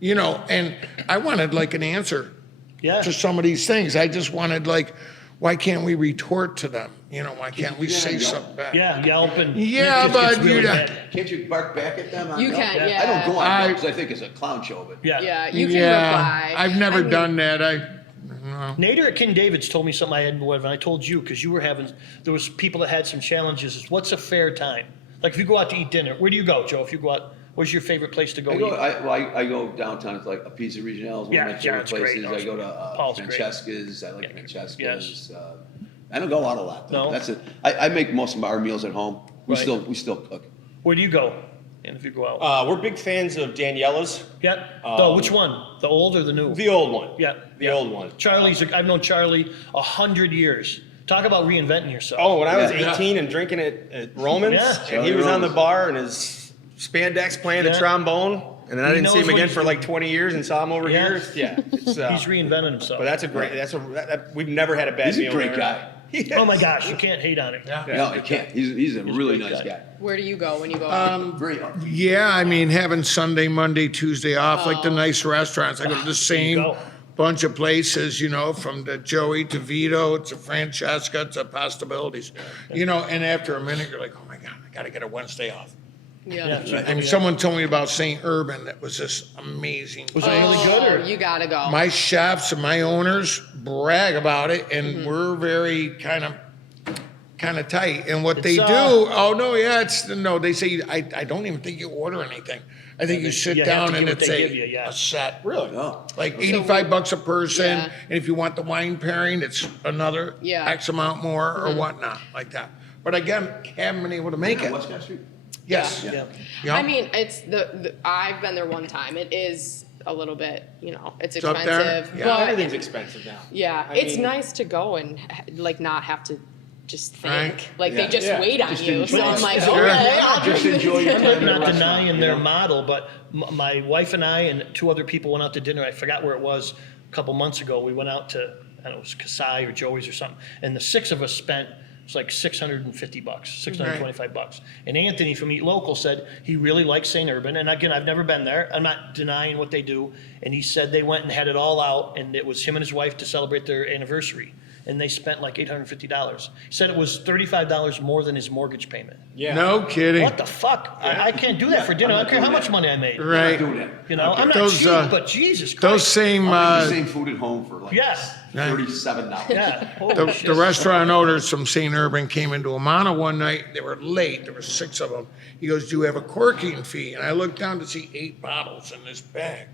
You know, and I wanted like an answer Yeah. to some of these things. I just wanted like, why can't we retort to them? You know, why can't we say something back? Yeah, Yelp and Yeah, it just gets but really you- bad. Can't you bark back at them? You can, I yeah. don't go on I- because I think it's a clown show, but Yeah. Yeah, you can Yeah, reply. I've never I mean, done that. Nader at King David's told me something I hadn't, and I told you because you were having. There was people that had some challenges. Is what's a fair time? Like if you go out to eat dinner, where do you go, Joe? If you go out, where's your favorite place to go eat? I go downtown. It's like a Pizza Regional is one Yeah, of my favorite John's great. places. I go Paul's to great. Francesca's. I like Yeah. Francesca's. Yes. I don't go out a lot. Though. No? That's it. I make most of our meals at home. We Right. still cook. Where do you go? And if you go out, We're big fans of Daniela's, yeah. Which one? The old or the new? the old one. Yeah, The yeah. old one. Charlie's. I've known Charlie 100 years. Talk about reinventing yourself. Oh, when I was Yeah. 18 and drinking at Romans, Yeah. and he was on the Romans. bar and his spandex playing Yeah. the trombone, and then I He didn't see knows him what again he's for like doing. 20 years and saw him over Yeah. here. Yeah, it's, He's reinvented himself. but that's a great. We've never had a bad He's a meal great there. guy. Oh my gosh, you can't hate on it. Yeah. No, you can't. He's a really great nice guy. guy. Where do you go when you go out? Very. Yeah, I mean, having Sunday, Monday, Tuesday off, like the nice restaurants. I go to the same go. bunch of places, you know, from the Joey to Vito to Francesca to Possibilities. You know, and after a minute, you're like, oh my God, I got to get a Wednesday off. Yeah. Yeah. I mean, someone told me about St. Urban that was just amazing. Was it really good? Or? Oh, you gotta go. My chefs and my owners brag about it, and we're very kind of tight. And what they It's, do, oh no, yeah, it's no. They say I don't even think you order anything. I think you sit you have down to and get what it's they give you, yeah. a set. Really? Oh. Like $85 a person, Yeah. and if you want the wine pairing, it's another Yeah. X amount more or whatnot, like that. But again, haven't been able to make it. West Coast Street. Yes. Yeah. Yeah. I mean, it's the I've been there one time. It is a little bit, it's It's up there? expensive. Yeah. But Everything's expensive now. yeah, I it's mean- nice to go and like not have to just think. Right. Like Yeah. they just Yeah. wait on Just you. So enjoy I'm it. like, Sure. okay, I'll Just do enjoy this. your I'm time. not restaurant, denying you their know? model, but my wife and I and two other people went out to dinner. I forgot where it was a couple months ago. We went out to, I don't know, it was Kasai or Joey's or something. And the six of us spent, it was like $650, $625. And Anthony from Eat Local said he really likes St. Urban. And again, I've never been there. I'm not denying what they do. And he said they went and had it all out, and it was him and his wife to celebrate their anniversary. And they spent like $850. He said it was $35 more than his mortgage payment. Yeah. No kidding. What the fuck? I can't do that for dinner. I don't care how much money I made. Right. Doing that. You know, I'm not Those, cheap, but Jesus Christ. Those same I'll make the same food at home for like Yeah. $37. Yeah. Holy shit. the restaurant owners from St. Urban came into Amana one night. They were late. There were 6 of them. He goes, "Do you have a corking fee?" And I looked down to see 8 bottles in this bag.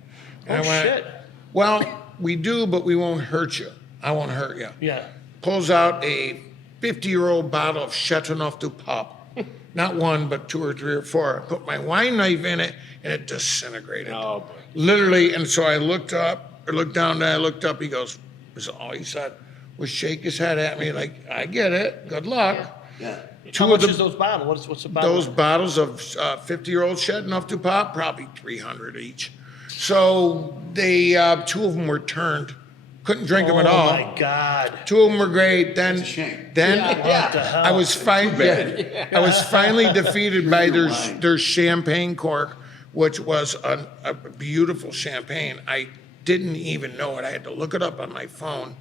And Oh, I went, shit. "Well, we do, but we won't hurt you. I won't hurt you." Yeah. Pulls out a 50-year-old bottle of Chateauneuf du Pape. Not one, but 2 or 3 or 4. I put my wine knife in it, and it disintegrated. Oh, boy. Literally, and so I looked down, and I looked up. He goes, "This is all he said." Was shake his head at me like, "I get it. Good luck." Yeah. How Two much of is the those bottles? What's the bottle? those bottles of 50-year-old Chateauneuf du Pape, probably 300 each. So they 2 of them were turned. Couldn't drink them at all. Oh my God. 2 of them were great. Then, That's a shame. then What the hell? I was I was finally defeated by their champagne cork, which was a beautiful champagne. I didn't even know it. I had to look it up on my phone.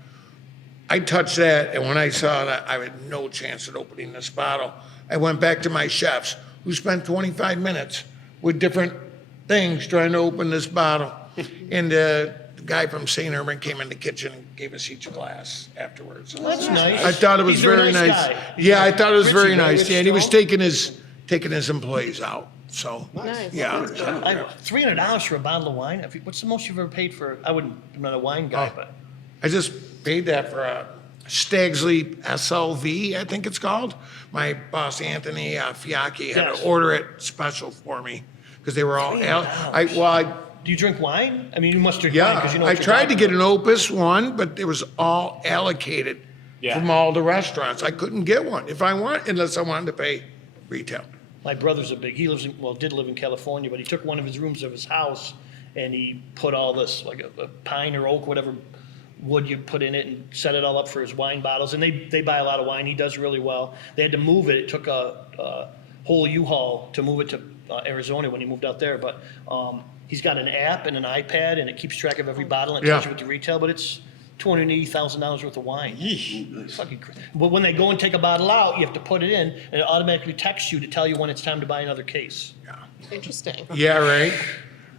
I touched that, and when I saw that, I had no chance at opening this bottle. I went back to my chefs, who spent 25 minutes with different things trying to open this bottle. And the guy from St. Urban came in the kitchen and gave us each a glass afterwards. That's nice. I thought it was He's a very nice nice. guy. Yeah, I thought it was very Richie, nice. Rich Yeah, and he was Strong. taking his employees out. So, Nice. yeah. $300 for a bottle of wine? What's the most you've ever paid for? I'm not a wine guy, but I just paid that for a Stag's Leap SLV, I think it's called. My boss, Anthony Fiacchi, had Yes. to order it special for me because they were all, $300. Do you drink wine? I mean, you must drink wine yeah, because you know I what you're tried to talking get an Opus one, but it was all allocated Yeah. from all the restaurants. I couldn't get one unless I wanted to pay retail. My brother's he lives did live in California, but he took one of his rooms of his house and he put all this, like a pine or oak, whatever wood you put in it, and set it all up for his wine bottles. And they buy a lot of wine. He does really well. They had to move it. It took a whole U-Haul to move it to Arizona when he moved out there. But he's got an app and an iPad, and it keeps track of every bottle and tells you what the retail. But it's $280,000 worth of wine. Fucking but when they go and take a bottle out, you have to put it in, and it automatically texts you to tell you when it's time to buy another case. Interesting. Yeah, right.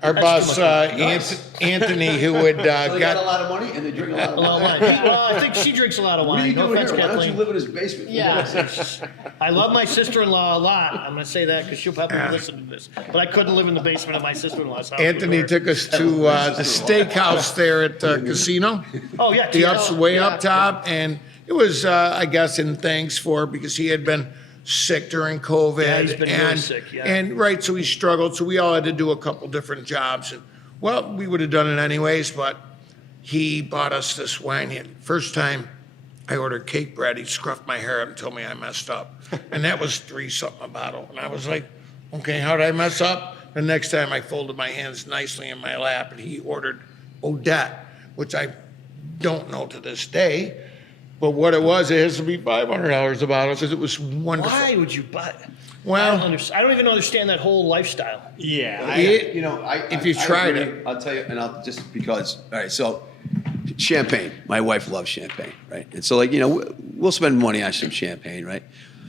Our That's boss, too much. Anthony, who had So they got a got, lot of money and they drink a lot of A lot wine. of wine. Well, I think she drinks a lot of What are wine. you No doing offense, here? Why don't you Kathleen. live in his basement? Yeah. I love my sister-in-law a lot. I'm going to say that because she'll probably listen to this. But I couldn't live in the basement of my sister-in-law's house. Anthony with her. took us to the steakhouse there at the casino. Oh, yeah. The ups way yeah. up top, and it was, I guess, in thanks for, because he had been sick during COVID. Yeah, he's been really and, sick, yeah. And, right, so he struggled, so we all had to do a couple different jobs, and, well, we would have done it anyways, but he bought us this wine. First time I ordered cake bread, he scruffed my hair up and told me I messed up. And that was $3-something a bottle. And I was like, okay, how did I mess up? The next time I folded my hands nicely in my lap, and he ordered Odette, which I don't know to this day. But what it was, it has to be $500 a bottle because it was wonderful. Why would you buy? Well, I don't even understand that whole lifestyle. Yeah. You know, If you tried agree. it. I'll tell you, and I'll just because. All right, so champagne. My wife loves champagne, right? And so, like, you know, we'll spend money on some champagne, right?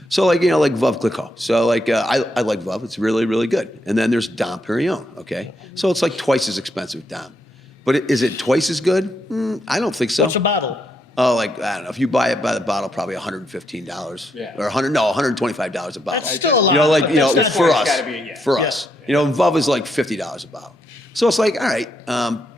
So, like, you know, like Veuve Clicquot. So, like, I like Veuve. It's really, really good. And then there's Dom Perignon, okay? So it's like twice as expensive, Dom. But is it twice as good? I don't think so. What's a bottle? Oh, like, I don't know. If you buy it by the bottle, probably $115. Yeah. Or $125 a bottle. That's still a lot. You know, like, but you know, that's not- for us. gotta be, yeah. For us. You know, Veuve is like $50 a bottle. So it's like, all right,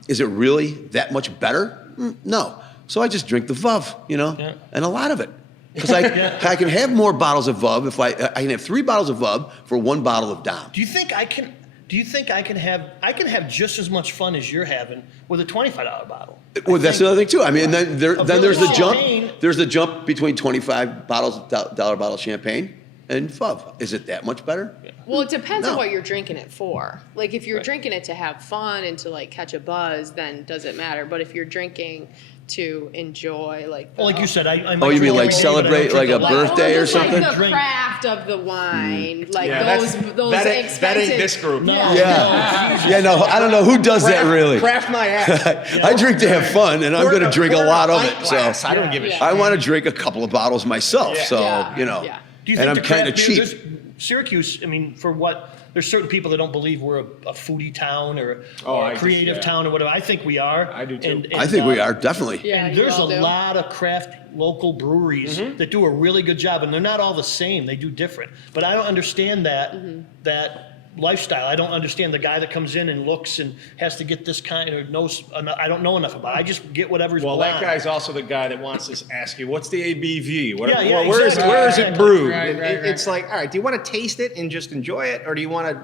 is it really that much better? No. So I just drink the Veuve, you know, Yeah. and a lot of it. Because I can have more bottles of Veuve if I can have 3 bottles of Veuve for 1 bottle of Dom. Do you think I can have just as much fun as you're having with a $25 bottle? Well, that's another thing too. I mean, then there's the jump. champagne- There's the jump between 25 bottles of dollar bottle of champagne and Veuve. Is it that much better? Well, it depends No. on what you're drinking it for. Like, if you're drinking it to have fun and to like catch a buzz, then does it matter? But if you're drinking to enjoy, like, Well, like you said, I might Oh, you mean drink like every day, but I celebrate don't like drink a lot. birthday or just like something? the Drink. craft of the wine, like Yeah, those that ain't expensive. this group. No. Yeah. Yeah, no, I don't know who does that really. Craft my ass. I drink to have fun, and I'm going to drink a lot of it. So I don't give a Yeah. shit. I want to drink a couple of bottles myself. Yeah. So Yeah. you know, Yeah. Do you and think I'm the kind of craft beer- cheap. there's- Syracuse, I mean, for what? There's certain people that don't believe we're a foodie town or I a just- creative yeah. town or whatever. I think we are. I do too. And, I think we are definitely. Yeah, And you there's a all do. lot of craft local breweries that do a really good job, and they're not all the same. They do different. But I don't understand that lifestyle. I don't understand the guy that comes in and looks and has to get this kind or knows. I don't know enough about it. I just get whatever's Well, blonde. that guy's also the guy that wants to ask you, what's the ABV? What, Yeah, yeah, well, where is exactly. it brewed? Right, And right, It's like, all right, do you want to taste it and just enjoy it, or do you want to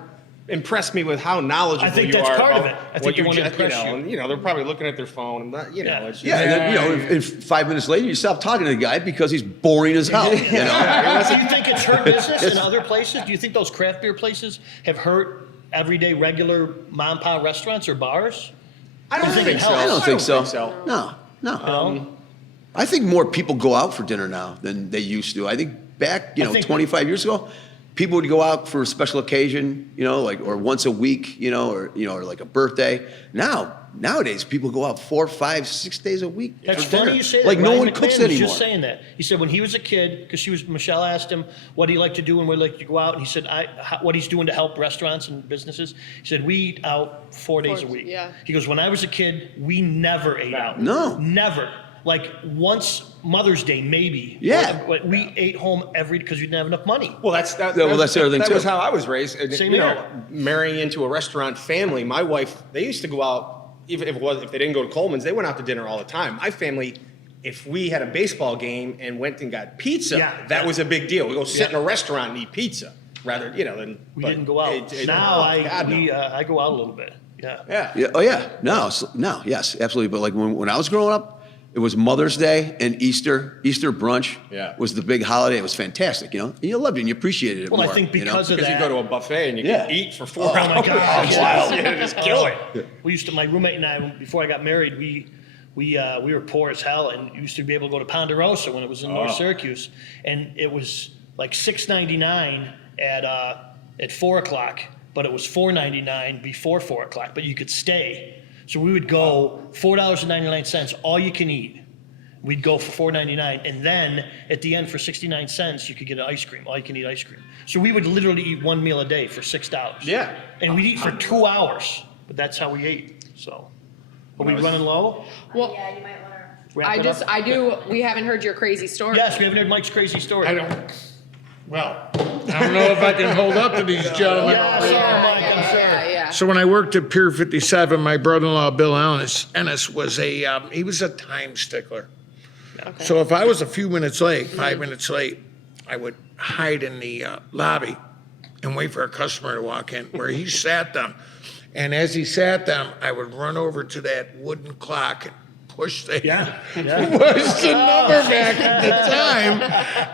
impress me with how knowledgeable I think you that's are part of about it. I what think they you want to just, impress you. And, they're probably looking at their phone and not, Yeah. it's just, Yeah, and then, in 5 minutes later, you stop talking to the guy because he's boring as hell. You know. Do you think it's hurt business in other places? Do you think those craft beer places have hurt everyday regular mom and pop restaurants or bars? I don't You think think it so. helps? I don't think so. so. No. I think more people go out for dinner now than they used to. I think back, I think- 25 years ago, people would go out for a special occasion, like or once a week, or like a birthday. Nowadays, people go out 4, 5, 6 days a week. That's for funny dinner. you say that. Like no Ryan one McMahon cooks was anymore. just saying that. He said when he was a kid, because Michelle asked him what do you like to do and where like to go out, and he said what he's doing to help restaurants and businesses. He said we eat out 4 days a week. Yeah. He goes, when I was a kid, we never ate out. No. Never. Like once Mother's Day, maybe. Yeah. But we ate home because we didn't have enough money. Well, that's the other thing Same was how I was raised. And, Same here. Marrying into a restaurant family, my wife, they used to go out, even if they didn't go to Coleman's, they went out to dinner all the time. My family, if we had a baseball game and went and got pizza, Yeah. that was a big deal. We go sit in a restaurant and eat pizza rather, than We but didn't go out. Now I go out a little bit. Yeah. Yeah. Yeah. Oh yeah. No. Yes, absolutely. But like when I was growing up, it was Mother's Day and Easter. Easter brunch Yeah. was the big holiday. It was fantastic. And you loved it and you appreciated it Well, more. I think you know? because of Because that. you go to a buffet and you Yeah. can eat for 4 Oh hours. my God! wild. Yeah, just kill it. We used to. My roommate and I, before I got married, we were poor as hell, and used to be able to go to Ponderosa when it was in North Syracuse, and it was like $6.99, at 4 o'clock, but it was $4.99 before 4 o'clock, but you could stay. So we would go $4.99, all you can eat. We'd go for $4.99, and then at the end for 69 cents, you could get an ice cream, all you can eat ice cream. So we would literally eat one meal a day for $6. Yeah. And we'd eat for 2 hours, but that's how we ate, so. Are we running low? Well, Yeah, you might want to. Wrap it up? we haven't heard your crazy story. Yes, we haven't heard Mike's crazy story. I don't. Well, I don't know if I can hold up to these gentlemen. Yeah, sorry, Mike, I'm sorry. Yeah. So when I worked at Pier 57, my brother-in-law Bill Ennis was he was a time stickler. Okay. So if I was a few minutes late, 5 minutes late, I would hide in the lobby and wait for a customer to walk in where he sat them. And as he sat them, I would run over to that wooden clock and push the push the number back at the time.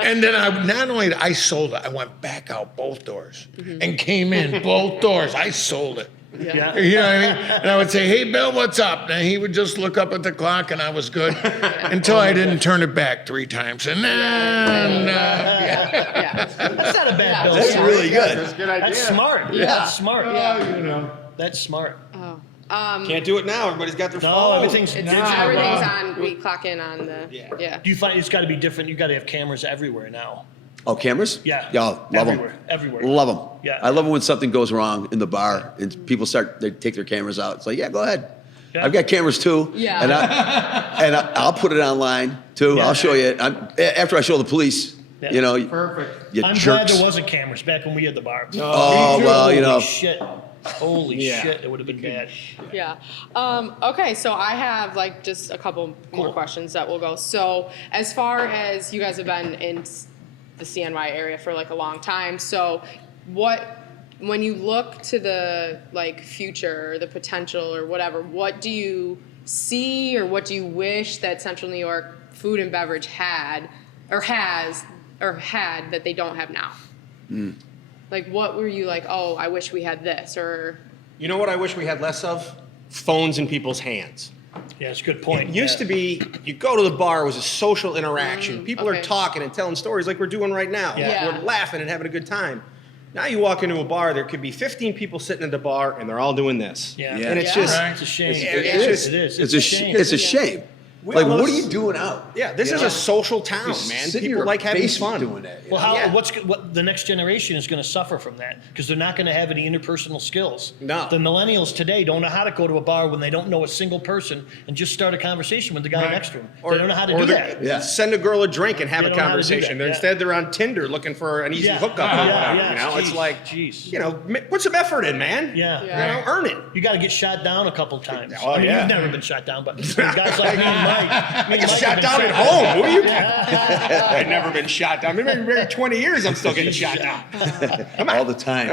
And then I sold it. I went back out both doors and came in both doors. I sold it. Yeah. You know what I mean? And I would say, "Hey, Bill, what's up?" And he would just look up at the clock, and I was good until I didn't turn it back 3 times. And then, Yeah. That's not a bad bill. That's really good. That's a good idea. That's smart. Yeah. That's smart. you know. That's smart. Can't do it now. Everybody's got their No, phone. everything's digital. Everything's on. We clock in on the. Yeah. Do you find it's got to be different? You got to have cameras everywhere now. Oh, cameras? Yeah. Yeah, love Everywhere. them. Everywhere. Love them. Yeah. I love it when something goes wrong in the bar and people they take their cameras out. It's like, yeah, go ahead. Yeah. I've got cameras too. Yeah. And I'll put it online too. Yeah. I'll show you. After I show the police, Yeah. you know. Perfect. You I'm jerks. glad there wasn't cameras back when we had the bar. Oh, well, you know. Holy shit. Holy Yeah. shit. It would have been bad. Yeah. Okay, so I have like just a couple more questions that will go. So as far as you guys have been in the CNY area for like a long time, so when you look to the like future or the potential or whatever, what do you see or what do you wish that Central New York food and beverage had that they don't have now? Like, what were you like, oh, I wish we had this, or... You know what I wish we had less of? Phones in people's hands. Yeah, it's a good point. It used to be, you go to the bar, it was a social interaction. People okay. are talking and telling stories like we're doing right now. Yeah. We're laughing and having a good time. Now you walk into a bar, there could be 15 people sitting at the bar, and they're all doing this. Yeah. Yeah. And it's Yeah. just, It's a shame. It's just- It is. It's a shame. It's a shame. Well, Like, what are let's- you doing out? yeah, this You is know? a social town, You man. sit in People your like having basement fun. doing that. Well, how Yeah. what the next generation is going to suffer from that because they're not going to have any interpersonal skills. No. The millennials today don't know how to go to a bar when they don't know a single person and just start a conversation with the guy next to them. They don't know how to do that. Yeah. Send a girl a drink and have They a don't know how to do conversation. that, yeah. Instead, they're on Tinder looking for an easy Yeah. hookup. or Yeah, whatever, yeah, you know, it's jeez, like, jeez. you know, put some effort in, man. Yeah. You know, earn it. You got to get shot down a couple times. Oh, I mean, yeah. You've never been shot down, but guys like me and Mike. I get shot down at home. Who are you? I've never been shot down. I've been married 20 years. I'm still getting shot down. All the time.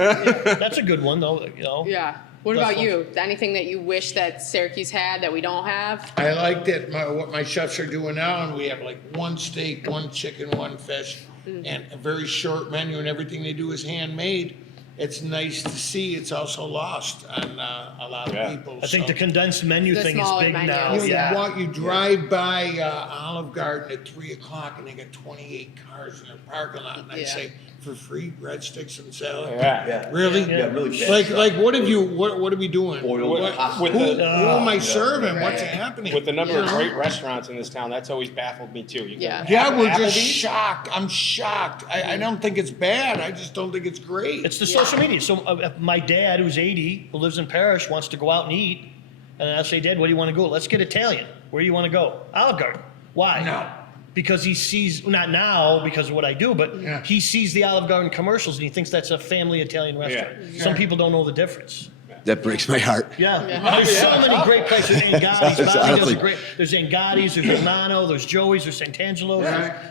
That's a good one, though. You know. Yeah. What That's about fun. you? Anything that you wish that Syracuse had that we don't have? I like that what my chefs are doing now, and we have like 1 steak, 1 chicken, 1 fish, and a very short menu, and everything they do is handmade. It's nice to see. It's also lost on a lot of people. I think so. the condensed menu The thing is smaller big menu, now. You, Yeah. you drive by Olive Garden at 3 o'clock, and they got 28 cars in their parking lot, and I Yeah. say, for free breadsticks and salad. Yeah. Really? Yeah, really bad Like what have you? What are we doing? Oil What- pasta. who, who am I serving? What's happening? With the number You of know? great restaurants in this town, that's always baffled me too. You go Yeah. Yeah, we're Applebee's? just shocked. I'm shocked. I don't think it's bad. I just don't think it's great. It's the social media. So if my dad, who's 80, who lives in Parrish, wants to go out and eat, and I'll say, Dad, where do you want to go? Let's get Italian. Where do you want to go? Olive Garden. Why? No. Because he sees, not now because of what I do, but Yeah. he sees the Olive Garden commercials and he thinks that's a family Italian restaurant. Some people don't know the difference. That breaks my heart. Yeah. There's so many great places. There's Angotti's. It's Bobby does a honestly- great. There's Angotti's. There's Romano. There's Joey's. There's Sant'Angelo's.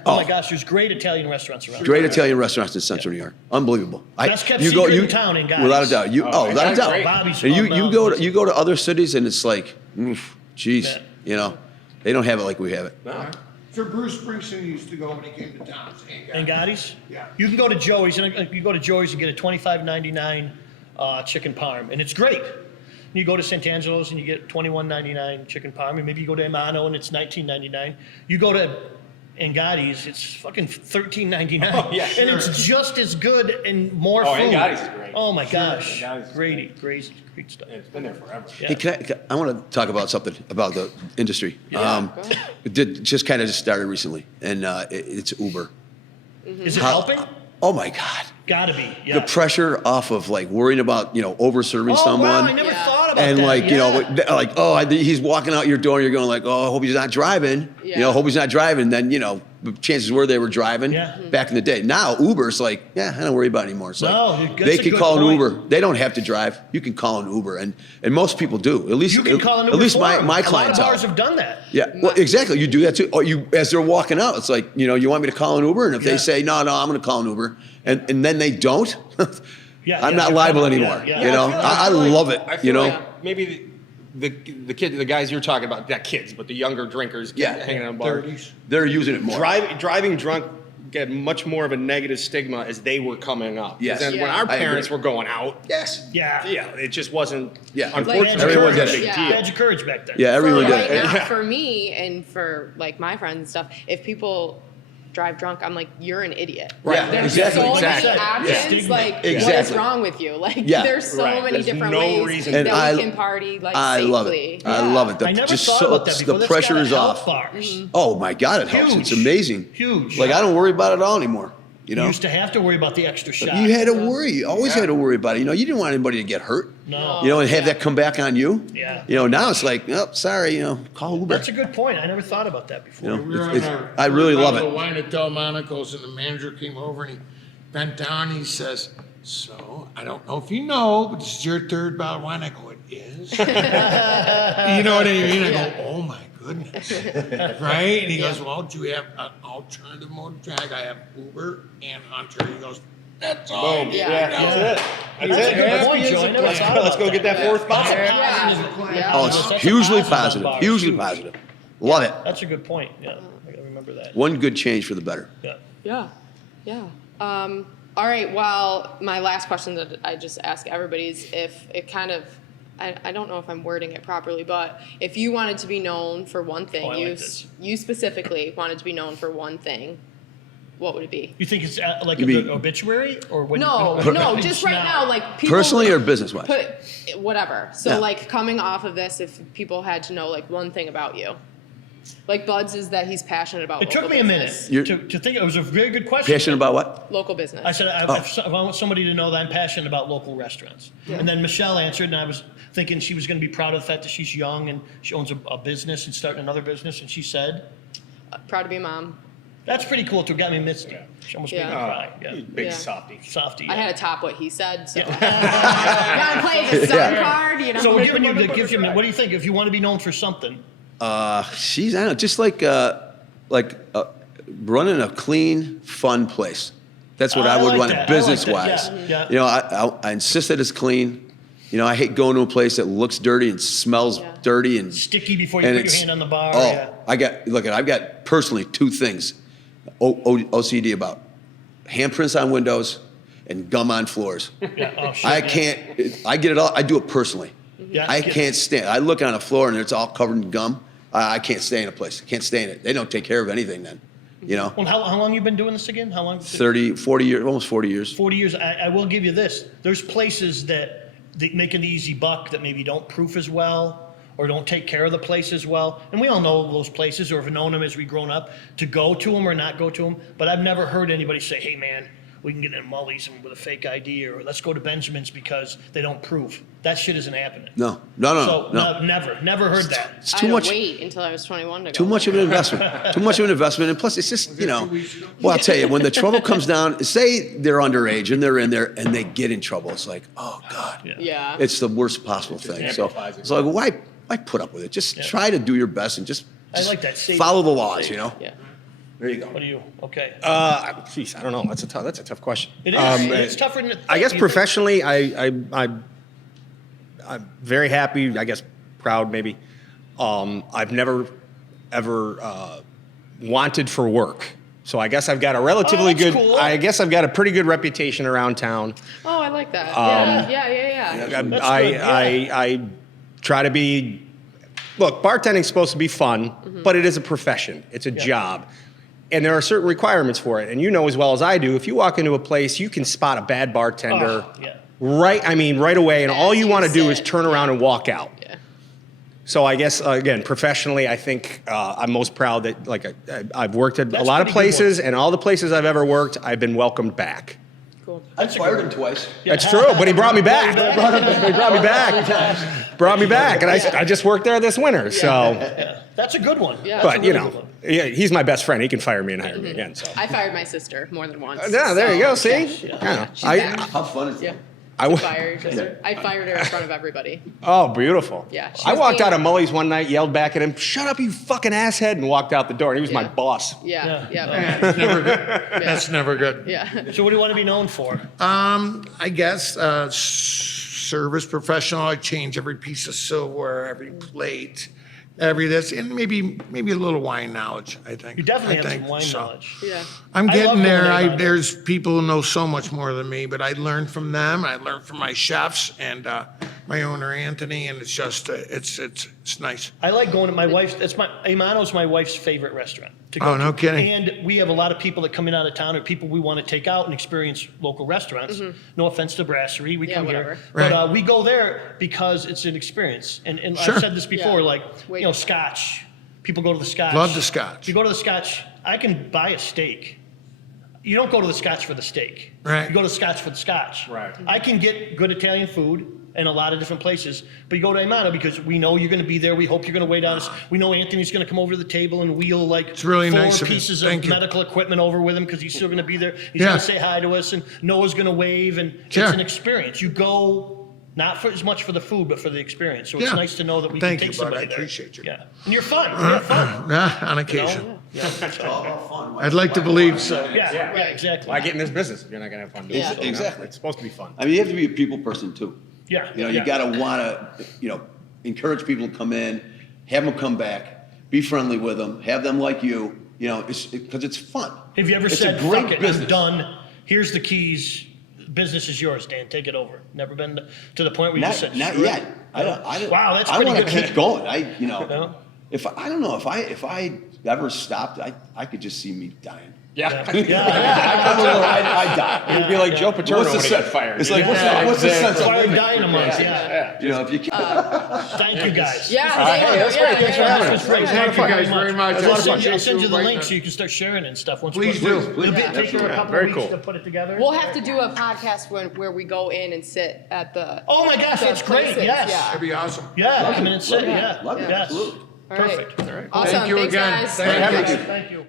Oh my gosh, there's great Italian restaurants around. Great Italian restaurants in Central New York. Unbelievable. Best kept secret in town in Gotti's. Without a doubt. Without a doubt. great. Bobby's. And Small you go to other cities and it's like, geez, Yeah. you know, they don't have it like we have it. So Bruce Springsteen used to go when he came to town. Angotti's? Yeah. You can go to Joey's, and you go to Joey's and get a $25.99 chicken parm, and it's great. You go to Sant'Angelo's and you get $21.99 chicken parm, and maybe you go to Emano and it's $19.99. You go to and Gotti's, it's fucking $13.99. Oh, yeah, And sure. it's just as good and more Oh, food. and Gotti's is great. Oh my Sure, gosh. and Gotti's is Great stuff. It's been there forever. Hey, I want to talk about something about the industry. Go ahead. It did just kind of just started recently, and it's Uber. Is it helping? Oh my God. Gotta be. Yeah. The pressure off of like worrying about, over serving Oh, someone. wow, I never Yeah. thought about And that. like, Yeah. like, he's walking out your door and you're going like, oh, I hope he's not driving. Yeah. Hope he's not driving. Then, chances were they were driving Yeah. back in the day. Now Uber's like, yeah, I don't worry about it anymore. It's No, like, that's they a can good call an point. Uber. They don't have to drive. You can call an Uber. And most people do. At least, You can call an Uber at least for my 'em. my A lot of clientele. bars have done that. Yeah, well, exactly. You do that too. Or as they're walking out, it's like, you want me to call an Uber? And if Yeah. they say, no, I'm going to call an Uber, and then they don't, Yeah, I'm yeah, not you're liable covered. anymore. Yeah, yeah. I love it. I feel like Yeah. maybe the kid, the guys you're talking about, not kids, but the younger drinkers hanging out in bars. 30s. They're using it more. Driving drunk get much more of a negative stigma as they were coming up. 'Cause Yes. then when Yeah. our I parents agree. were going out, Yes. Yeah. it just wasn't. Yeah. Unfortunately, Badge of Everyone courage. did it. Big Yeah. deal. Badge of courage back then. Yeah, everyone for did. right it. now, for me and for like my friends and stuff, if people drive drunk, I'm like, you're an idiot. Right. Like, there's Exactly. so Exactly. many options. Yeah. Stigma. Like, what is Exactly. wrong with you? Like, Yeah. there's so Right. many There's different no ways reason. And that we can party like I love safely. it. I love it. I never just thought about that before. the That's pressure gotta is help off. bars. Oh my God, it helps. Huge. It's amazing. Huge. Like I don't worry about it all anymore. You used to have to worry about the extra shot. You had to worry. You always had to worry about it. You didn't want anybody to get hurt. No. And have that come back on you. Yeah. Now it's like, oh, sorry, call Uber. That's a good point. I never thought about that before. You know, We were it's- on our I really love bottle of it. wine at Delmonico's, and the manager came over and he bent down. And he says, "So I don't know if you know, but this is your third bottle of wine." I go, "It is." You know what I mean? I go, "Oh my goodness!" Right? And he goes, "Well, do you have an alternative mode of drag? I have Uber and Hunter." He goes, "That's all." I Boom. need." Yeah. Yeah, that's it. That's That's a good it. point, Joe. I never thought Let's about go get that fourth That's a bottle. positive. Yeah. Oh, That's it's a hugely on positive. bars. Hugely Huge. positive. Love it. That's a good point. Yeah, I gotta remember that. One good change for the better. Yeah. Yeah, yeah. All right. Well, my last question that I just ask everybody is if it kind of, I don't know if I'm wording it properly, but if you wanted to be known for one thing, Oh, I like this. you specifically wanted to be known for one thing, what would it be? You think it's like You mean- an obituary or when? No, when- no, when- just right now, like people Personally or business-wise? Put whatever. So Yeah. like coming off of this, if people had to know like one thing about you, like Bud's is that he's passionate about. It took local me a business. minute to think. It was a very good question. Passionate about what? Local business. I said, Oh. I want somebody to know that I'm passionate about local restaurants. And then Michelle answered, and I was thinking she was going to be proud of the fact that she's young and she owns a business and starting another business. And she said, Proud to be a mom. that's pretty cool too. Got me misty. She almost made me Yeah. cry. Yeah. You big Yeah. softy. Softy. I Yeah. had to top what he said, so gotta play the sun card, you know. So we're giving you, what do you think? If you want to be known for something, I don't know, just like running a clean, fun place. That's what I I would like want that. I like business that. wise. Yeah, yeah. I insist that it's clean. I hate going to a place that looks dirty and smells Yeah. dirty and sticky before you and put your it's- hand on the bar. Oh, Yeah. I've got personally two things OCD about: handprints on windows and gum on floors. Yeah. Oh, shit, I yeah. can't. I get it all. I do it personally. Yeah, I get it. can't stand. I look on a floor and it's all covered in gum. I can't stay in a place. I can't stay in it. They don't take care of anything then. Well, how long you been doing this again? How long? 30, 40 years, almost 40 years. 40 years. I will give you this. There's places that make an easy buck that maybe don't proof as well or don't take care of the place as well. And we all know those places or have known them as we've grown up to go to them or not go to them. But I've never heard anybody say, hey, man, we can get in Mully's and with a fake ID or let's go to Benjamin's because they don't proof. That shit isn't happening. No. So No. never heard that. It's I too had much. to wait until I was 21 to go. Too much of an investment. Too much of an investment. And plus, it's just, Well, I'll tell you, when the trouble comes down, say they're underage and they're in there and they get in trouble, it's like, oh, God. Yeah. It's the worst possible thing. So, amplifies it. so like, why put up with it? Just try to do your best and just I like that. Safe. follow the laws, Yeah. There you go. What do you? Okay. Geez, I don't know. That's a tough question. It is. It's tougher than I guess you think. professionally, I'm very happy. I guess proud, maybe. I've never ever wanted for work, so I guess I've got a relatively that's good. cool. I guess I've got a pretty good reputation around town. Oh, I like that. Yeah. That's good, I try to be. Look, bartending's supposed to be fun, but it is a profession. It's a job. And there are certain requirements for it. And you know as well as I do, if you walk into a place, you can spot a bad bartender yeah. right away. And all you want to do is sit. turn around and walk out. Yeah. So I guess, again, professionally, I think I'm most proud that I've worked at That's a lot of pretty good places, and all the places I've ever worked, I've been welcomed back. Cool. I fired him twice. That's true, but he brought me back. He brought me back. Brought me back, and I just worked there this winter. So, Yeah. That's a good one. Yeah. but That's a you really know, good one. yeah, he's my best friend. He can fire me and hire me again. So, I fired my sister more than once. yeah, there you go. so, See, Yeah. She's I, back. How fun is Yeah. that? I, Fired her. I fired her in front of everybody. oh, beautiful. Yeah, she I was walked being- out of Mully's one night, yelled back at him, "Shut up, you fucking asshead," and walked out the door. And he was my Yeah. boss. Yeah. Yeah. Yeah. That's never good. That's never good. Yeah. So what do you want to be known for? I guess service professional. I change every piece of silverware, every plate, every this, and maybe a little wine knowledge. I think You definitely I have think some wine so. knowledge. Yeah. I'm I love getting going there. there, man. There's people who know so much more than me, but I learn from them. I learn from my chefs and my owner Anthony, and it's just it's nice. I like going to my wife's. Imano's my wife's favorite restaurant to go Oh, no to. kidding. And we have a lot of people that come in out of town, or people we want to take out and experience local restaurants. No offense to Brasserie, we Yeah, come whatever. here, Right. but we go there because it's an experience. And Sure. I've said this before, Yeah. like Wait. Scotch. People go to the Scotch. Love the Scotch. If you go to the Scotch, I can buy a steak. You don't go to the Scotch for the steak. Right. You go to the Scotch for the Scotch. Right. I can get good Italian food in a lot of different places, but you go to Imano because we know you're going to be there. We hope you're going to wait on us. We know Anthony's going to come over to the table and wheel like really four nice of you. pieces Thank of you. medical equipment over with him because he's still going to be there. He's Yeah. going to say hi to us, and Noah's going to wave, and Sure. it's an experience. You go not for as much for the food, but for the experience. So it's Yeah. nice to know that we Thank can you, take bud. somebody I there. appreciate you. Yeah, and you're fun. You're fun. On you occasion. know? Yeah. I'd like to believe so. Yeah, exactly. Why get in this business if you're not gonna have fun doing Yeah. it? you know? Exactly. It's supposed to be fun. I mean, you have to be a people person too. Yeah, You know, yeah. you gotta wanna, encourage people to come in, have them come back, be friendly with them, have them like you. You know, because it's fun. Have you ever It's said, a great "Fuck it, business. I'm done. Here's the keys. Business is yours, Dan. Take it over." Never been to the point where you just said, Not "Screw yet. it." I don't. Wow, that's I pretty want good. to keep going. No? If I don't know if I ever stopped, I could just see me dying. Yeah. I die. It'd be like Joe Paterno What's the when he sense? got fired. It's like Yeah, what's the sense That's of why I'm living? dying a month. Yeah. You know, if you can't. Thank you guys. Yeah. Hey, that's great. Thanks for having us. This was great. Thank you guys very much. I'll send you Appreciate the you link inviting so you can start sharing it and stuff. Once Please we do. It'll Please. take you a couple Very of weeks cool. to put it together. We'll have to do a podcast where we go in and sit at the. Oh my gosh, the that's great. places. Yes. That'd be awesome. Yeah, come in and sit. Love it. Yeah. Love it. Yes. Absolutely. All right. Perfect. Awesome. Thank you Thanks, again. guys. Thank you. Thank you.